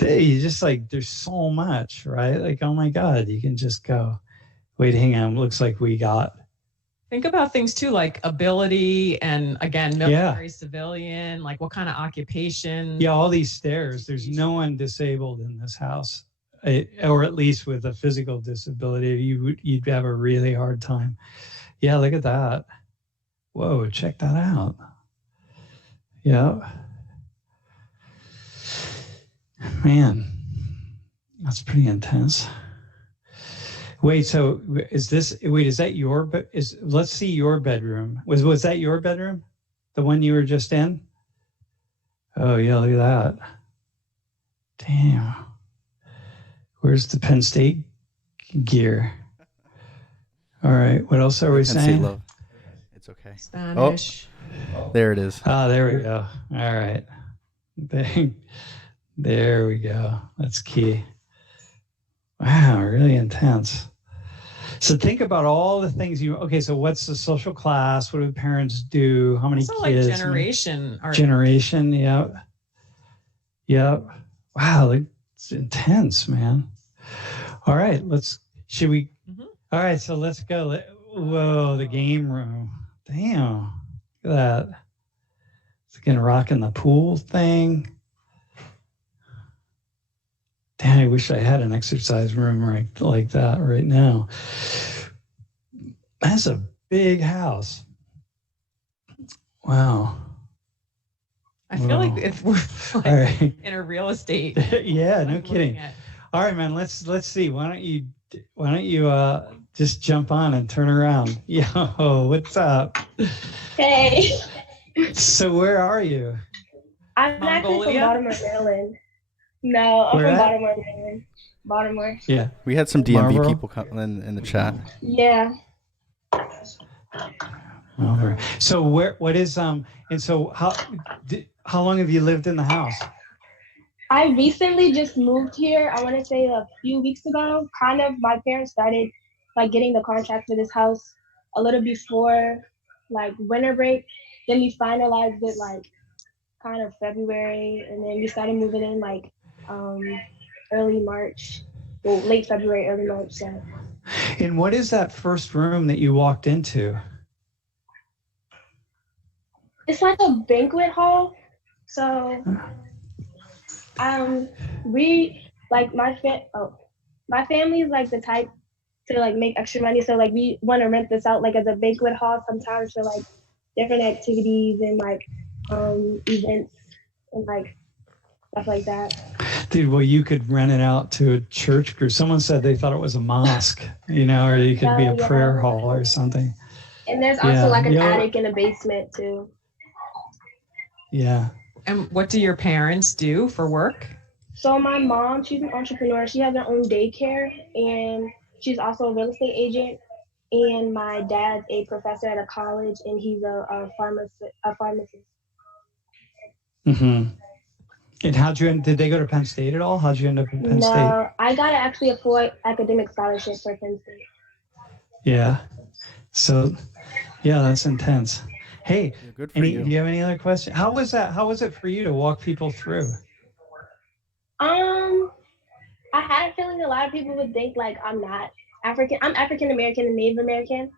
You just like, there's so much, right? Like, oh my God, you can just go, wait, hang on. Looks like we got. Think about things too, like ability and again, military, civilian, like what kind of occupation. Yeah, all these stairs. There's no one disabled in this house, or at least with a physical disability. You'd have a really hard time. Yeah, look at that. Whoa, check that out. Yeah. Man, that's pretty intense. Wait, so is that your, let's see your bedroom. Was that your bedroom? The one you were just in? Oh yeah, look at that. Damn. Where's the Penn State gear? All right, what else are we saying? Love. It's okay. Spanish. Oh, there it is. Oh, there we go. All right. There we go. That's key. Wow, really intense. So think about all the things so what's the social class? What do parents do? How many also kids? Like generation. Generation, yeah. Yeah. Wow, it's intense, man. All right, should we? Mm-hmm. All right, so let's go. Whoa, the game room. Damn, look at that. It's again rocking the pool thing. Damn, I wish I had an exercise room like that right now. That's a big house. Wow. I feel like if we're All right. in a real estate. Yeah, no I'm kidding. looking at- All right, man. Let's see. Why don't you just jump on and turn around? Yo, what's up? Hey. So where are you? I'm actually from Mongolia? Baltimore, Maryland. No, I'm Where from at? Baltimore, Maryland. Baltimore. Yeah. We had some DMV Marlboro? people come in the chat. Yeah. Over. So what is and so how long have you lived in the house? I recently just moved here. I want to say a few weeks ago. Kind of, my parents started like getting the contract for this house a little before like winter break. Then we finalized it like kind of February, and then we started moving in like early March, well, late February, early March. So. And what is that first room that you walked into? It's like a banquet hall. So we like my family is like the type to like make extra money. So like we want to rent this out like as a banquet hall sometimes for like different activities and like events and like stuff like that. Dude, well, you could rent it out to a church group. Someone said they thought it was a mosque, or you could be a prayer hall or something. And there's also like an attic and a basement too. Yeah. And what do your parents do for work? So my mom, she's an entrepreneur. She has her own daycare, and she's also a real estate agent. And my dad's a professor at a college, and he's a pharmacist. Mm-hmm. And did they go to Penn State at all? How'd you end up in Penn State? No, I got actually a full academic scholarship for Penn State. Yeah. So, yeah, that's intense. Hey, Good for you. do you have any other questions? How was that? How was it for you to walk people through? I had a feeling a lot of people would think like I'm not African. I'm African American and Native American,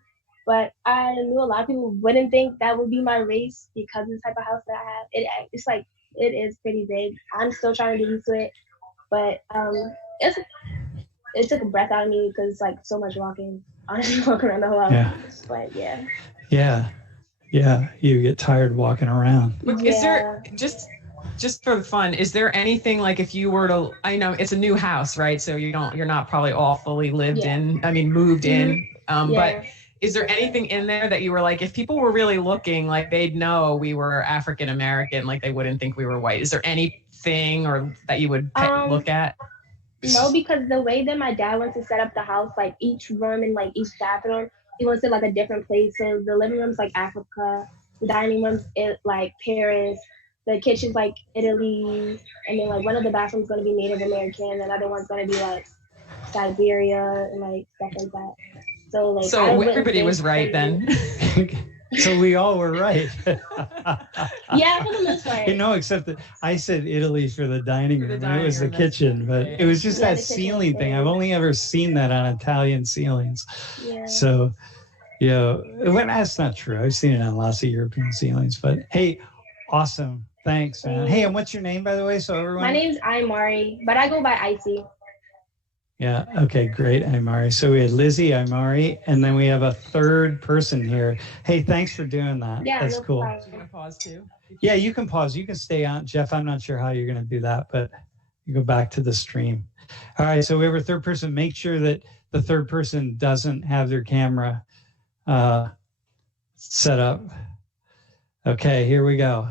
but I knew a lot of people wouldn't think that would be my race because of the type of house that I have. It's like it is pretty big. I'm still trying to get used to it, but it took a breath out of me because it's like so much walking. Honestly, walking around the whole house. Yeah. But yeah. Yeah. Yeah. You get tired walking around. Is there just for fun, is there anything like if you were to, I know it's a new house, right? So you're not probably all fully moved in. But is there anything in there that you were like, if people were really looking, like they'd know we were African American, like they wouldn't think we were white? Is there anything or that you would look at? No, because the way that my dad wants to set up the house, like each room and like each bathroom, he wants it like a different place. So the living room's like Africa, the dining room's like Paris, the kitchen's like Italy, and then like one of the bathrooms gonna be Native American, and another one's gonna be like Siberia and like stuff like that. So like everybody was right then. So we all were right. Yeah, for the most part. Except that I said Italy for the dining room. It was the room, kitchen, but it was just that ceiling thing. I've only ever seen that on Italian ceilings. Yeah. So, that's not true. I've seen it on lots of European ceilings. But hey, awesome. Thanks, man. Hey, and what's your name, by the way? So everyone. My name's Imari, but I go by Icy. Yeah. Okay. Great, Imari. So we had Lizzie, Imari, and then we have a third person here. Hey, thanks for doing that. Yeah, that's cool. Are you gonna pause too? Yeah, you can pause. You can stay on, Jeff. I'm not sure how you're going to do that, but you go back to the stream. All right. So we have a third person. Make sure that the third person doesn't have their camera set up. Okay. Here we go.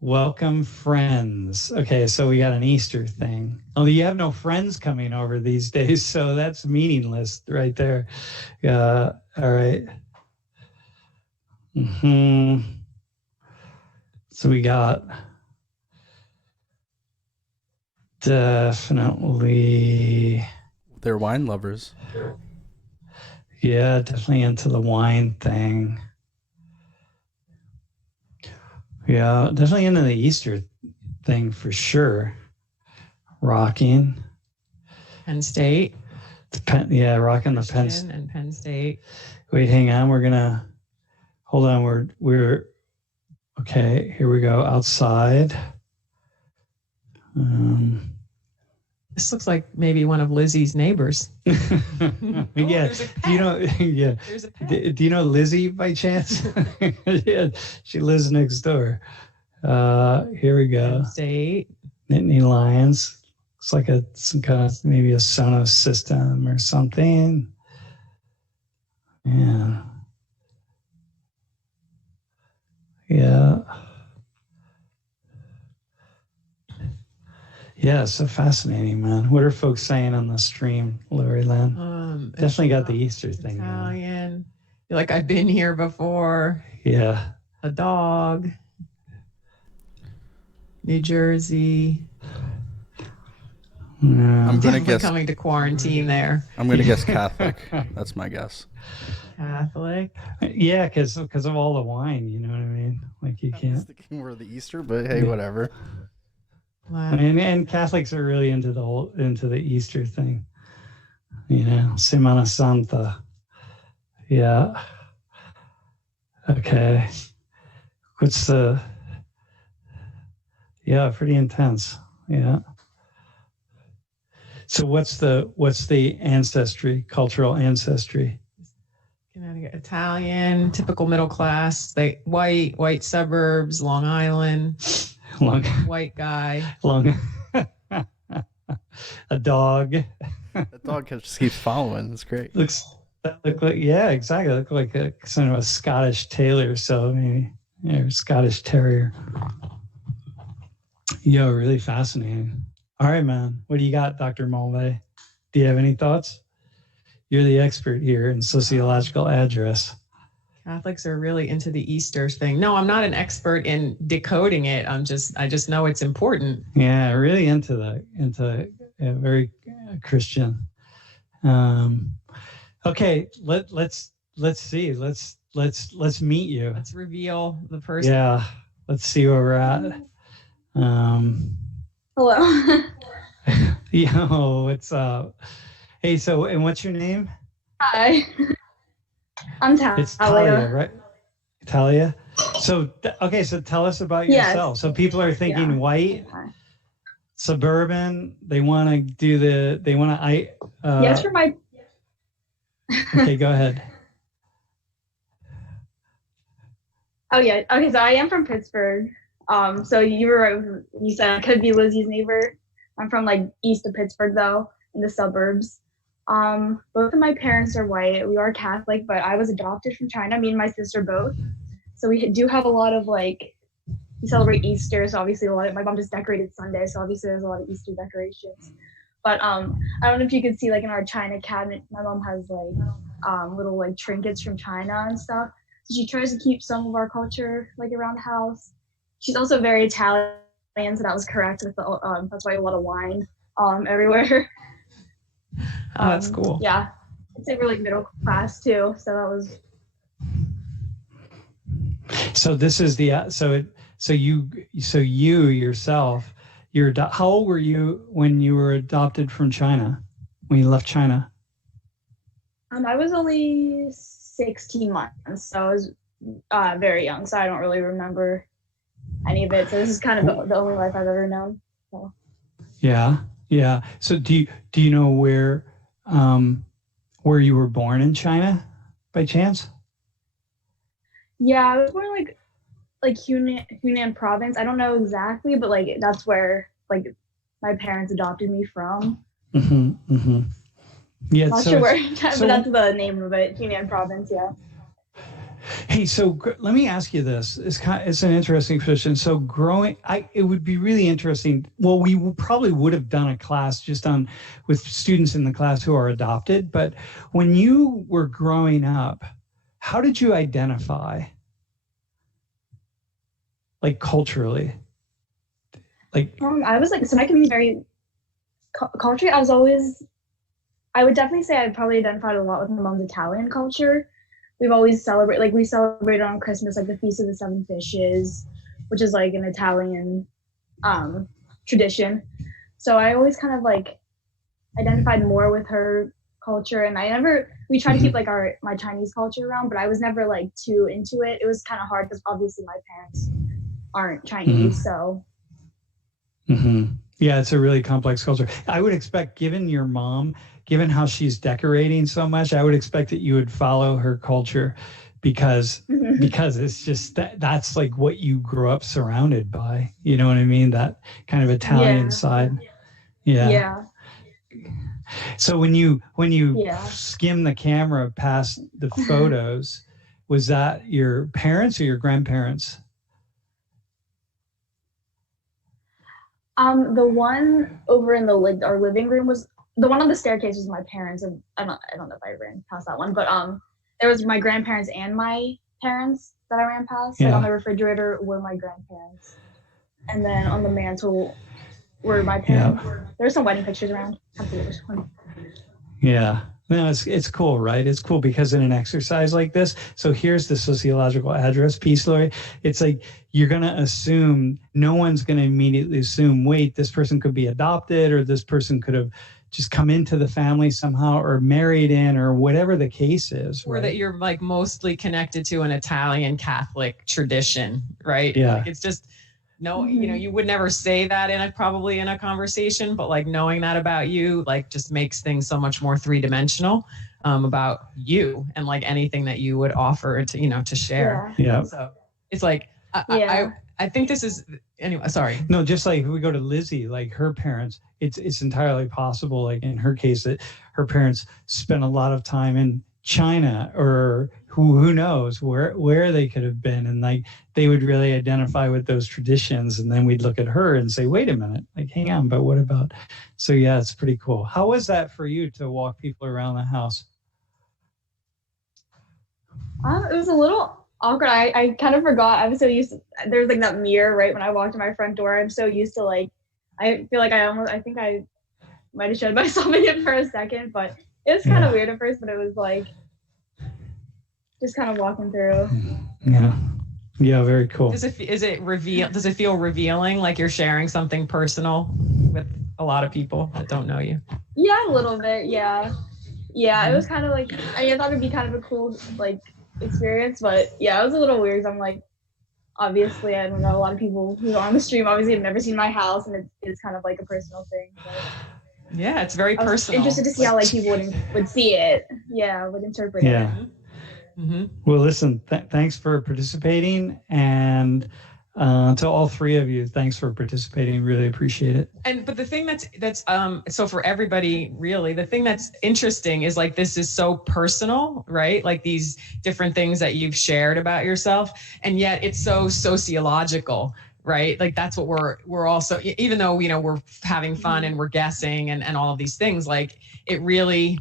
Welcome, friends. Okay, so we got an Easter thing. Oh, you have no friends coming over these days, so that's meaningless right there. All right. So we got definitely. They're wine lovers. Yeah, definitely into the wine thing. Yeah, definitely into the Easter thing for sure. Rocking. Penn State. Rocking the Penn State. And Penn State. Wait, hang on. We're gonna hold on. We're okay. Here we go. Outside. This looks like maybe one of Lizzie's neighbors. Yeah. Do you know? Yeah. There's a pet. Do you know Lizzie by chance? Yeah, she lives next door. Here we go. State. Nittany Lions. Looks like some kind of maybe a Sonos system or something. Yeah. Yeah. Yeah, so fascinating, man. What are folks saying on the stream, Lori Lynn? Definitely got the Easter thing. Italian. Feel like I've been here before. Yeah. A dog. New Jersey. Yeah. I'm gonna guess coming to quarantine there. I'm gonna guess Catholic. That's my guess. Catholic. Yeah, because of all the wine, you know what I mean? Like you I was can't. thinking more of the Easter, but hey, whatever. And Catholics are really into the Easter thing. You know, Semana Santa. Yeah. Okay. Yeah, pretty intense. Yeah. So what's the ancestry, cultural ancestry? Connecticut, Italian, typical middle class, they white suburbs, Long Island, white guy. A dog. That dog just keeps following. It's great. Look like, yeah, exactly. Look like a kind of a Scottish tailor, so maybe Scottish terrier. Yo, really fascinating. All right, man. What do you got, Dr. Mulvey? Do you have any thoughts? You're the expert here in sociological address. Catholics are really into the Easter thing. No, I'm not an expert in decoding it. I just know it's important. Yeah, really into very Christian. Okay, let's see. Let's meet you. Let's reveal the person. Yeah, let's see where we're at. Hello. Yo, what's up? Hey, so, and what's your name? Hi. I'm Talia. It's Talia, right? Talia. So, okay, so tell us about yourself. So people are thinking white, suburban. They want to Yes, for my. Okay, go ahead. Oh yeah. Okay, so I am from Pittsburgh. So you were right. You said I could be Lizzie's neighbor. I'm from like east of Pittsburgh though, in the suburbs. Both of my parents are white. We are Catholic, but I was adopted from China. Me and my sister both. So we do have a lot of we celebrate Easter. So obviously my mom just decorated Sunday. So obviously there's a lot of Easter decorations. But I don't know if you could see in our China cabinet, my mom has little trinkets from China and stuff. So she tries to keep some of our culture around the house. She's also very Italian, so that was correct. With that's why a lot of wine everywhere. Oh, that's cool. Yeah, I'd say we're middle class too. So that was. So this is you yourself. How old were you when you were adopted from China? When you left China? I was only 16 months, so I was very young. So I don't really remember any of it. So this is kind of the only life I've ever known. So. Yeah. So do you know where you were born in China by chance? Yeah, I was born Hunan province. I don't know exactly, but that's where my parents adopted me from. Mm-hmm. Yeah, not sure where, but that's the name of it, Hunan province. Yeah. Hey, so let me ask you this. It's an interesting question. So it would be really interesting. Well, we probably would have done a class just with students in the class who are adopted. But when you were growing up, how did you identify, culturally? I was so I can be very culturally. I would definitely say I probably identified a lot with my mom's Italian culture. We've always we celebrated on Christmas, the Feast of the Seven Fishes, which is an Italian tradition. So I always kind of identified more with her culture, and we tried to keep my Chinese culture around, but I was never too into it. It was kind of hard because obviously my parents aren't Chinese, so. Mm-hmm. Yeah, it's a really complex culture. I would expect, given your mom, given how she's decorating so much, I would expect that you would follow her culture because because it's just that's like what you grew up surrounded by. You know what I mean? That kind of Italian side. Yeah. So when you skim the camera past the photos, was that your parents or your grandparents? The one over in our living room was the one on the staircase was my parents, and I don't know if I ran past that one, but there was my grandparents and my parents that I ran past. Like on the refrigerator were my grandparents, and then on the mantle were my parents. There's some wedding pictures around. I forget which one. Yeah. No, it's cool, right? It's cool because in an exercise like this, so here's the sociological address piece, Lori. It's like you're going to assume, no one's going to immediately assume, wait, this person could be adopted, or this person could have just come into the family somehow, or married in, or whatever the case is. Or that you're like mostly connected to an Italian Catholic tradition, right? Yeah. Like it's just, you would never say that probably in a conversation, but like knowing that about you, like just makes things so much more three-dimensional about you and like anything that you would offer to share. Yeah. So it's like, I think this is, anyway, sorry. No, just like if we go to Lizzie, like her parents, it's entirely possible, like in her case, that her parents spent a lot of time in China, or who knows where they could have been, and like they would really identify with those traditions, and then we'd look at her and say, wait a minute, like hang on, but what about? So yeah, it's pretty cool. How was that for you to walk people around the house? It was a little awkward. I kind of forgot. I was so used to, there's like that mirror right when I walked to my front door. I'm so used to like, I feel like I think I might have showed myself in it for a second, but it was kind of weird at first, but it was like just kind of walking through. Yeah, very cool. Does it feel revealing, like you're sharing something personal with a lot of people that don't know you? Yeah, a little bit. Yeah, it was kind of like, I thought it'd be kind of a cool like experience, but yeah, it was a little weird. I'm like, obviously, I don't know, a lot of people who are on the stream obviously have never seen my house, and it's kind of like a personal thing. But yeah, it's very personal. Interested to see how like people would see it. Yeah, would interpret it. Mm-hmm. Well, listen, thanks for participating, and to all three of you, thanks for participating. Really appreciate it. But the thing that's so for everybody, really, the thing that's interesting is like this is so personal, right? Like these different things that you've shared about yourself, and yet it's so sociological. Right? Like that's what we're also, even though, we're having fun and we're guessing and all of these things, like it really,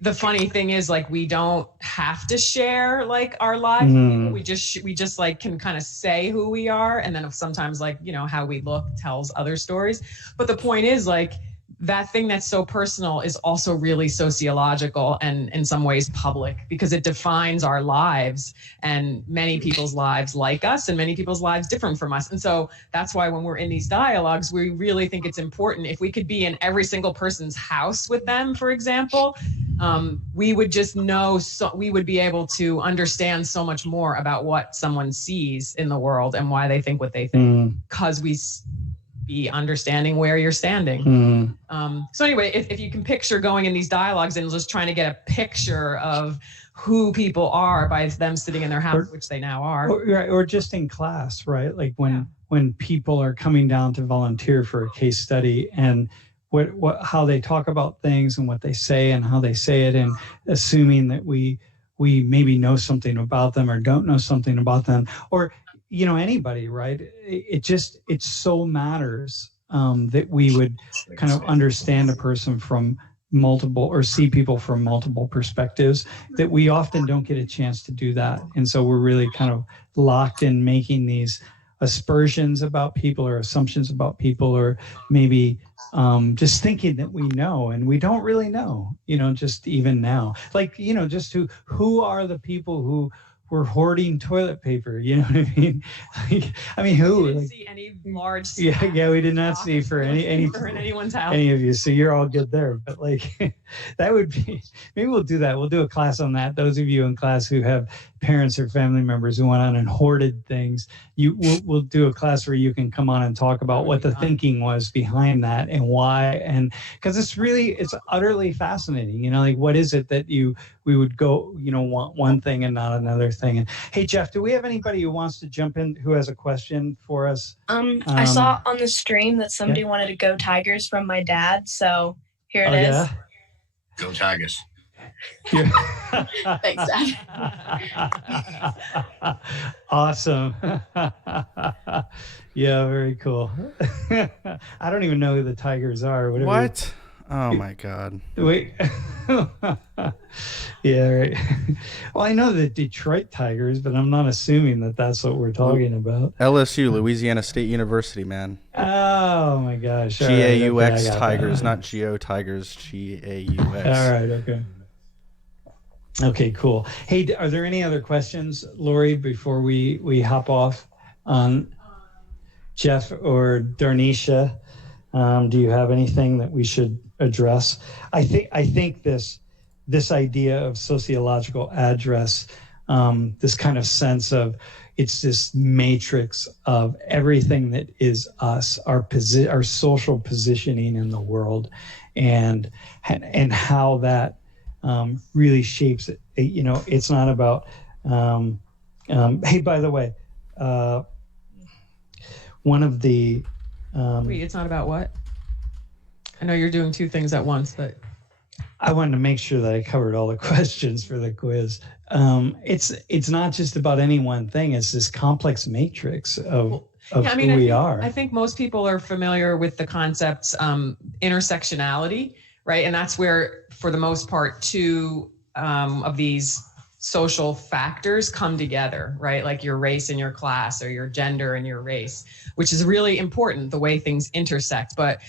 the funny thing is like, we don't have to share like our lives. We just like can kind of say who we are. And then sometimes like, how we look tells other stories. But the point is like, that thing that's so personal is also really sociological and in some ways public, because it defines our lives, and many people's lives like us and many people's lives different from us. And so that's why when we're in these dialogues, we really think it's important, if we could be in every single person's house with them, for example, we would just know, so we would be able to understand so much more about what someone sees in the world and why they think what they think, because we be understanding where you're standing. So anyway, if you can picture going in these dialogues and just trying to get a picture of who people are by them sitting in their house, which they now are. Or just in class, right? Like when people are coming down to volunteer for a case study, and how they talk about things and what they say and how they say it, and assuming that we maybe know something about them or don't know something about them, or anybody, right? It so matters that we would kind of understand a person from multiple, or see people from multiple perspectives, that we often don't get a chance to do that. And so we're really kind of locked in making these aspersions about people or assumptions about people, or maybe just thinking that we know, and we don't really know, just even now, like, just who are the people who were hoarding toilet paper, you know what I mean? Who? We didn't see any large. Yeah, we did not see for any in anyone's house. Any of you, so you're all good there. But like, that would be, maybe we'll do that. We'll do a class on that. Those of you in class who have parents or family members who went on and hoarded things, we'll do a class where you can come on and talk about what the thinking was behind that and why, and because it's utterly fascinating. Like, what is it that we would go, want one thing and not another everything. And hey, Jeff, do we have anybody who wants to jump in who has a question for us? I saw on the stream that somebody wanted to go Tigers from my dad, so here it is. Yeah? Go Tigers. Thanks, Dad. Awesome. Yeah, very cool. I don't even know who the Tigers are. What? Oh my God. Wait. Yeah, right. Well, I know the Detroit Tigers, but I'm not assuming that that's what we're talking about. LSU, Louisiana State University, man. Oh my gosh. GAUX Okay, Tigers, not GO Tigers, GAUX. All right, okay. Okay, cool. Hey, are there any other questions, Lori, before we hop off on Jeff or Darnisha? Do you have anything that we should address? I think this idea of sociological address, this kind of sense of it's this matrix of everything that is us, our social positioning in the world, and how that really shapes it. You know, it's not about. Hey, by the way, one of the. Wait, it's not about what? I know you're doing two things at once, but I wanted to make sure that I covered all the questions for the quiz. It's not just about any one thing. It's this complex matrix of who we are. I think most people are familiar with the concepts intersectionality, right? And that's where, for the most part, two of these social factors come together, right? Like your race and your class, or your gender and your race, which is really important, the way things intersect. But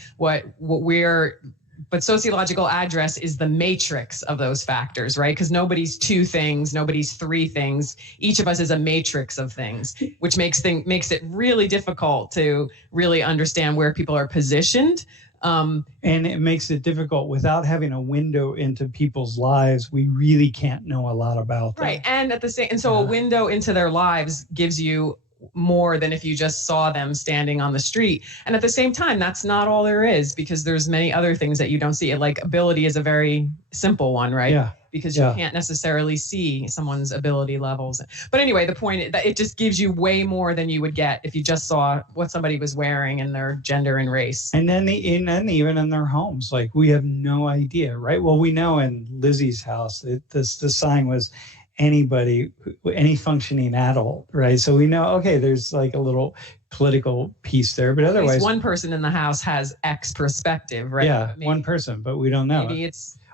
but sociological address is the matrix of those factors, right? Because nobody's two things, nobody's three things. Each of us is a matrix of things, which makes it really difficult to really understand where people are positioned. And it makes it difficult without having a window into people's lives. We really can't know a lot about them. Right. And a window into their lives gives you more than if you just saw them standing on the street. And at the same time, that's not all there is, because there's many other things that you don't see. Like ability is a very simple one, right? Yeah. Because you can't necessarily see someone's ability levels. But anyway, the point is that it just gives you way more than you would get if you just saw what somebody was wearing and their gender and race. And then even in their homes, like we have no idea, right? Well, we know in Lizzie's house, the sign was anybody, any functioning adult, right? So we know, okay, there's like a little political piece there, but otherwise, at least one person in the house has X perspective, right? Yeah, one person, but we don't know.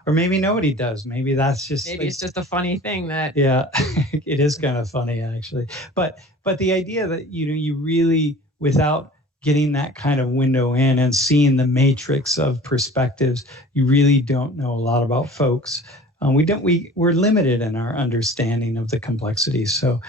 Or maybe nobody does. Maybe that's just it's just a funny thing that. Yeah, it is kind of funny actually. But the idea that you really, without getting that kind of window in and seeing the matrix of perspectives, you really don't know a lot about folks. We're limited in our understanding of the complexities. So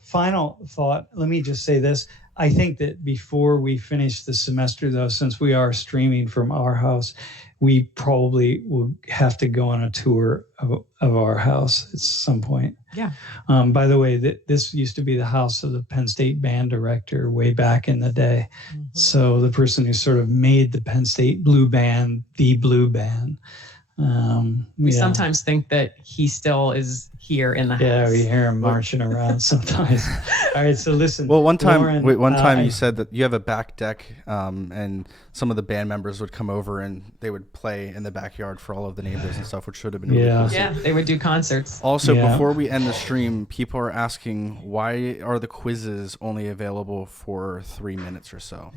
final thought. Let me just say this. I think that before we finish the semester, though, since we are streaming from our house, we probably will have to go on a tour of our house at some point. Yeah. By the way, this used to be the house of the Penn State band director way back in the day. Mm-hmm. So the person who sort of made the Penn State Blue Band, the Blue Band. We sometimes think that he still is here in the house. Yeah, we hear him marching around sometimes. All right, so listen. Well, one time Lauren, you said that you have a back deck, and some of the band members would come over and they would play in the backyard for all of the neighbors and stuff, which should have been really cool. Yeah, they would do concerts. Also, before we end the stream, people are asking, why are the quizzes only available for 3 minutes or so?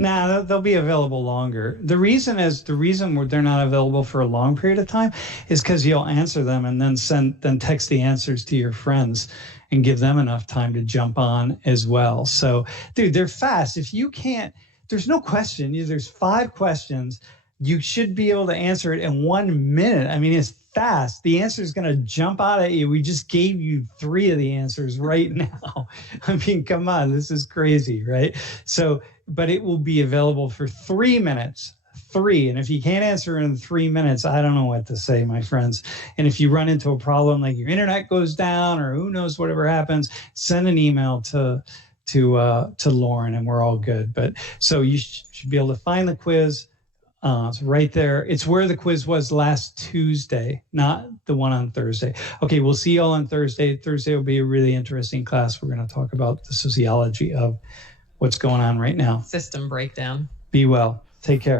Nah, they'll be available longer. The reason they're not available for a long period of time is because you'll answer them and then text the answers to your friends and give them enough time to jump on as well. So, dude, they're fast. If you can't, there's no question. There's 5 questions. You should be able to answer it in 1 minute. I mean, it's fast. The answer is going to jump out at you. We just gave you 3 of the answers right now. I mean, come on, this is crazy, right? So, but it will be available for 3 minutes. 3. And if you can't answer in 3 minutes, I don't know what to say, my friends. And if you run into a problem like your internet goes down or who knows, whatever happens, send an email to Lauren and we're all good. But so you should be able to find the quiz It's right there. It's where the quiz was last Tuesday, not the one on Thursday. Okay, we'll see y'all on Thursday. Thursday will be a really interesting class. We're going to talk about the sociology of what's going on right now. System breakdown. Be well. Take care.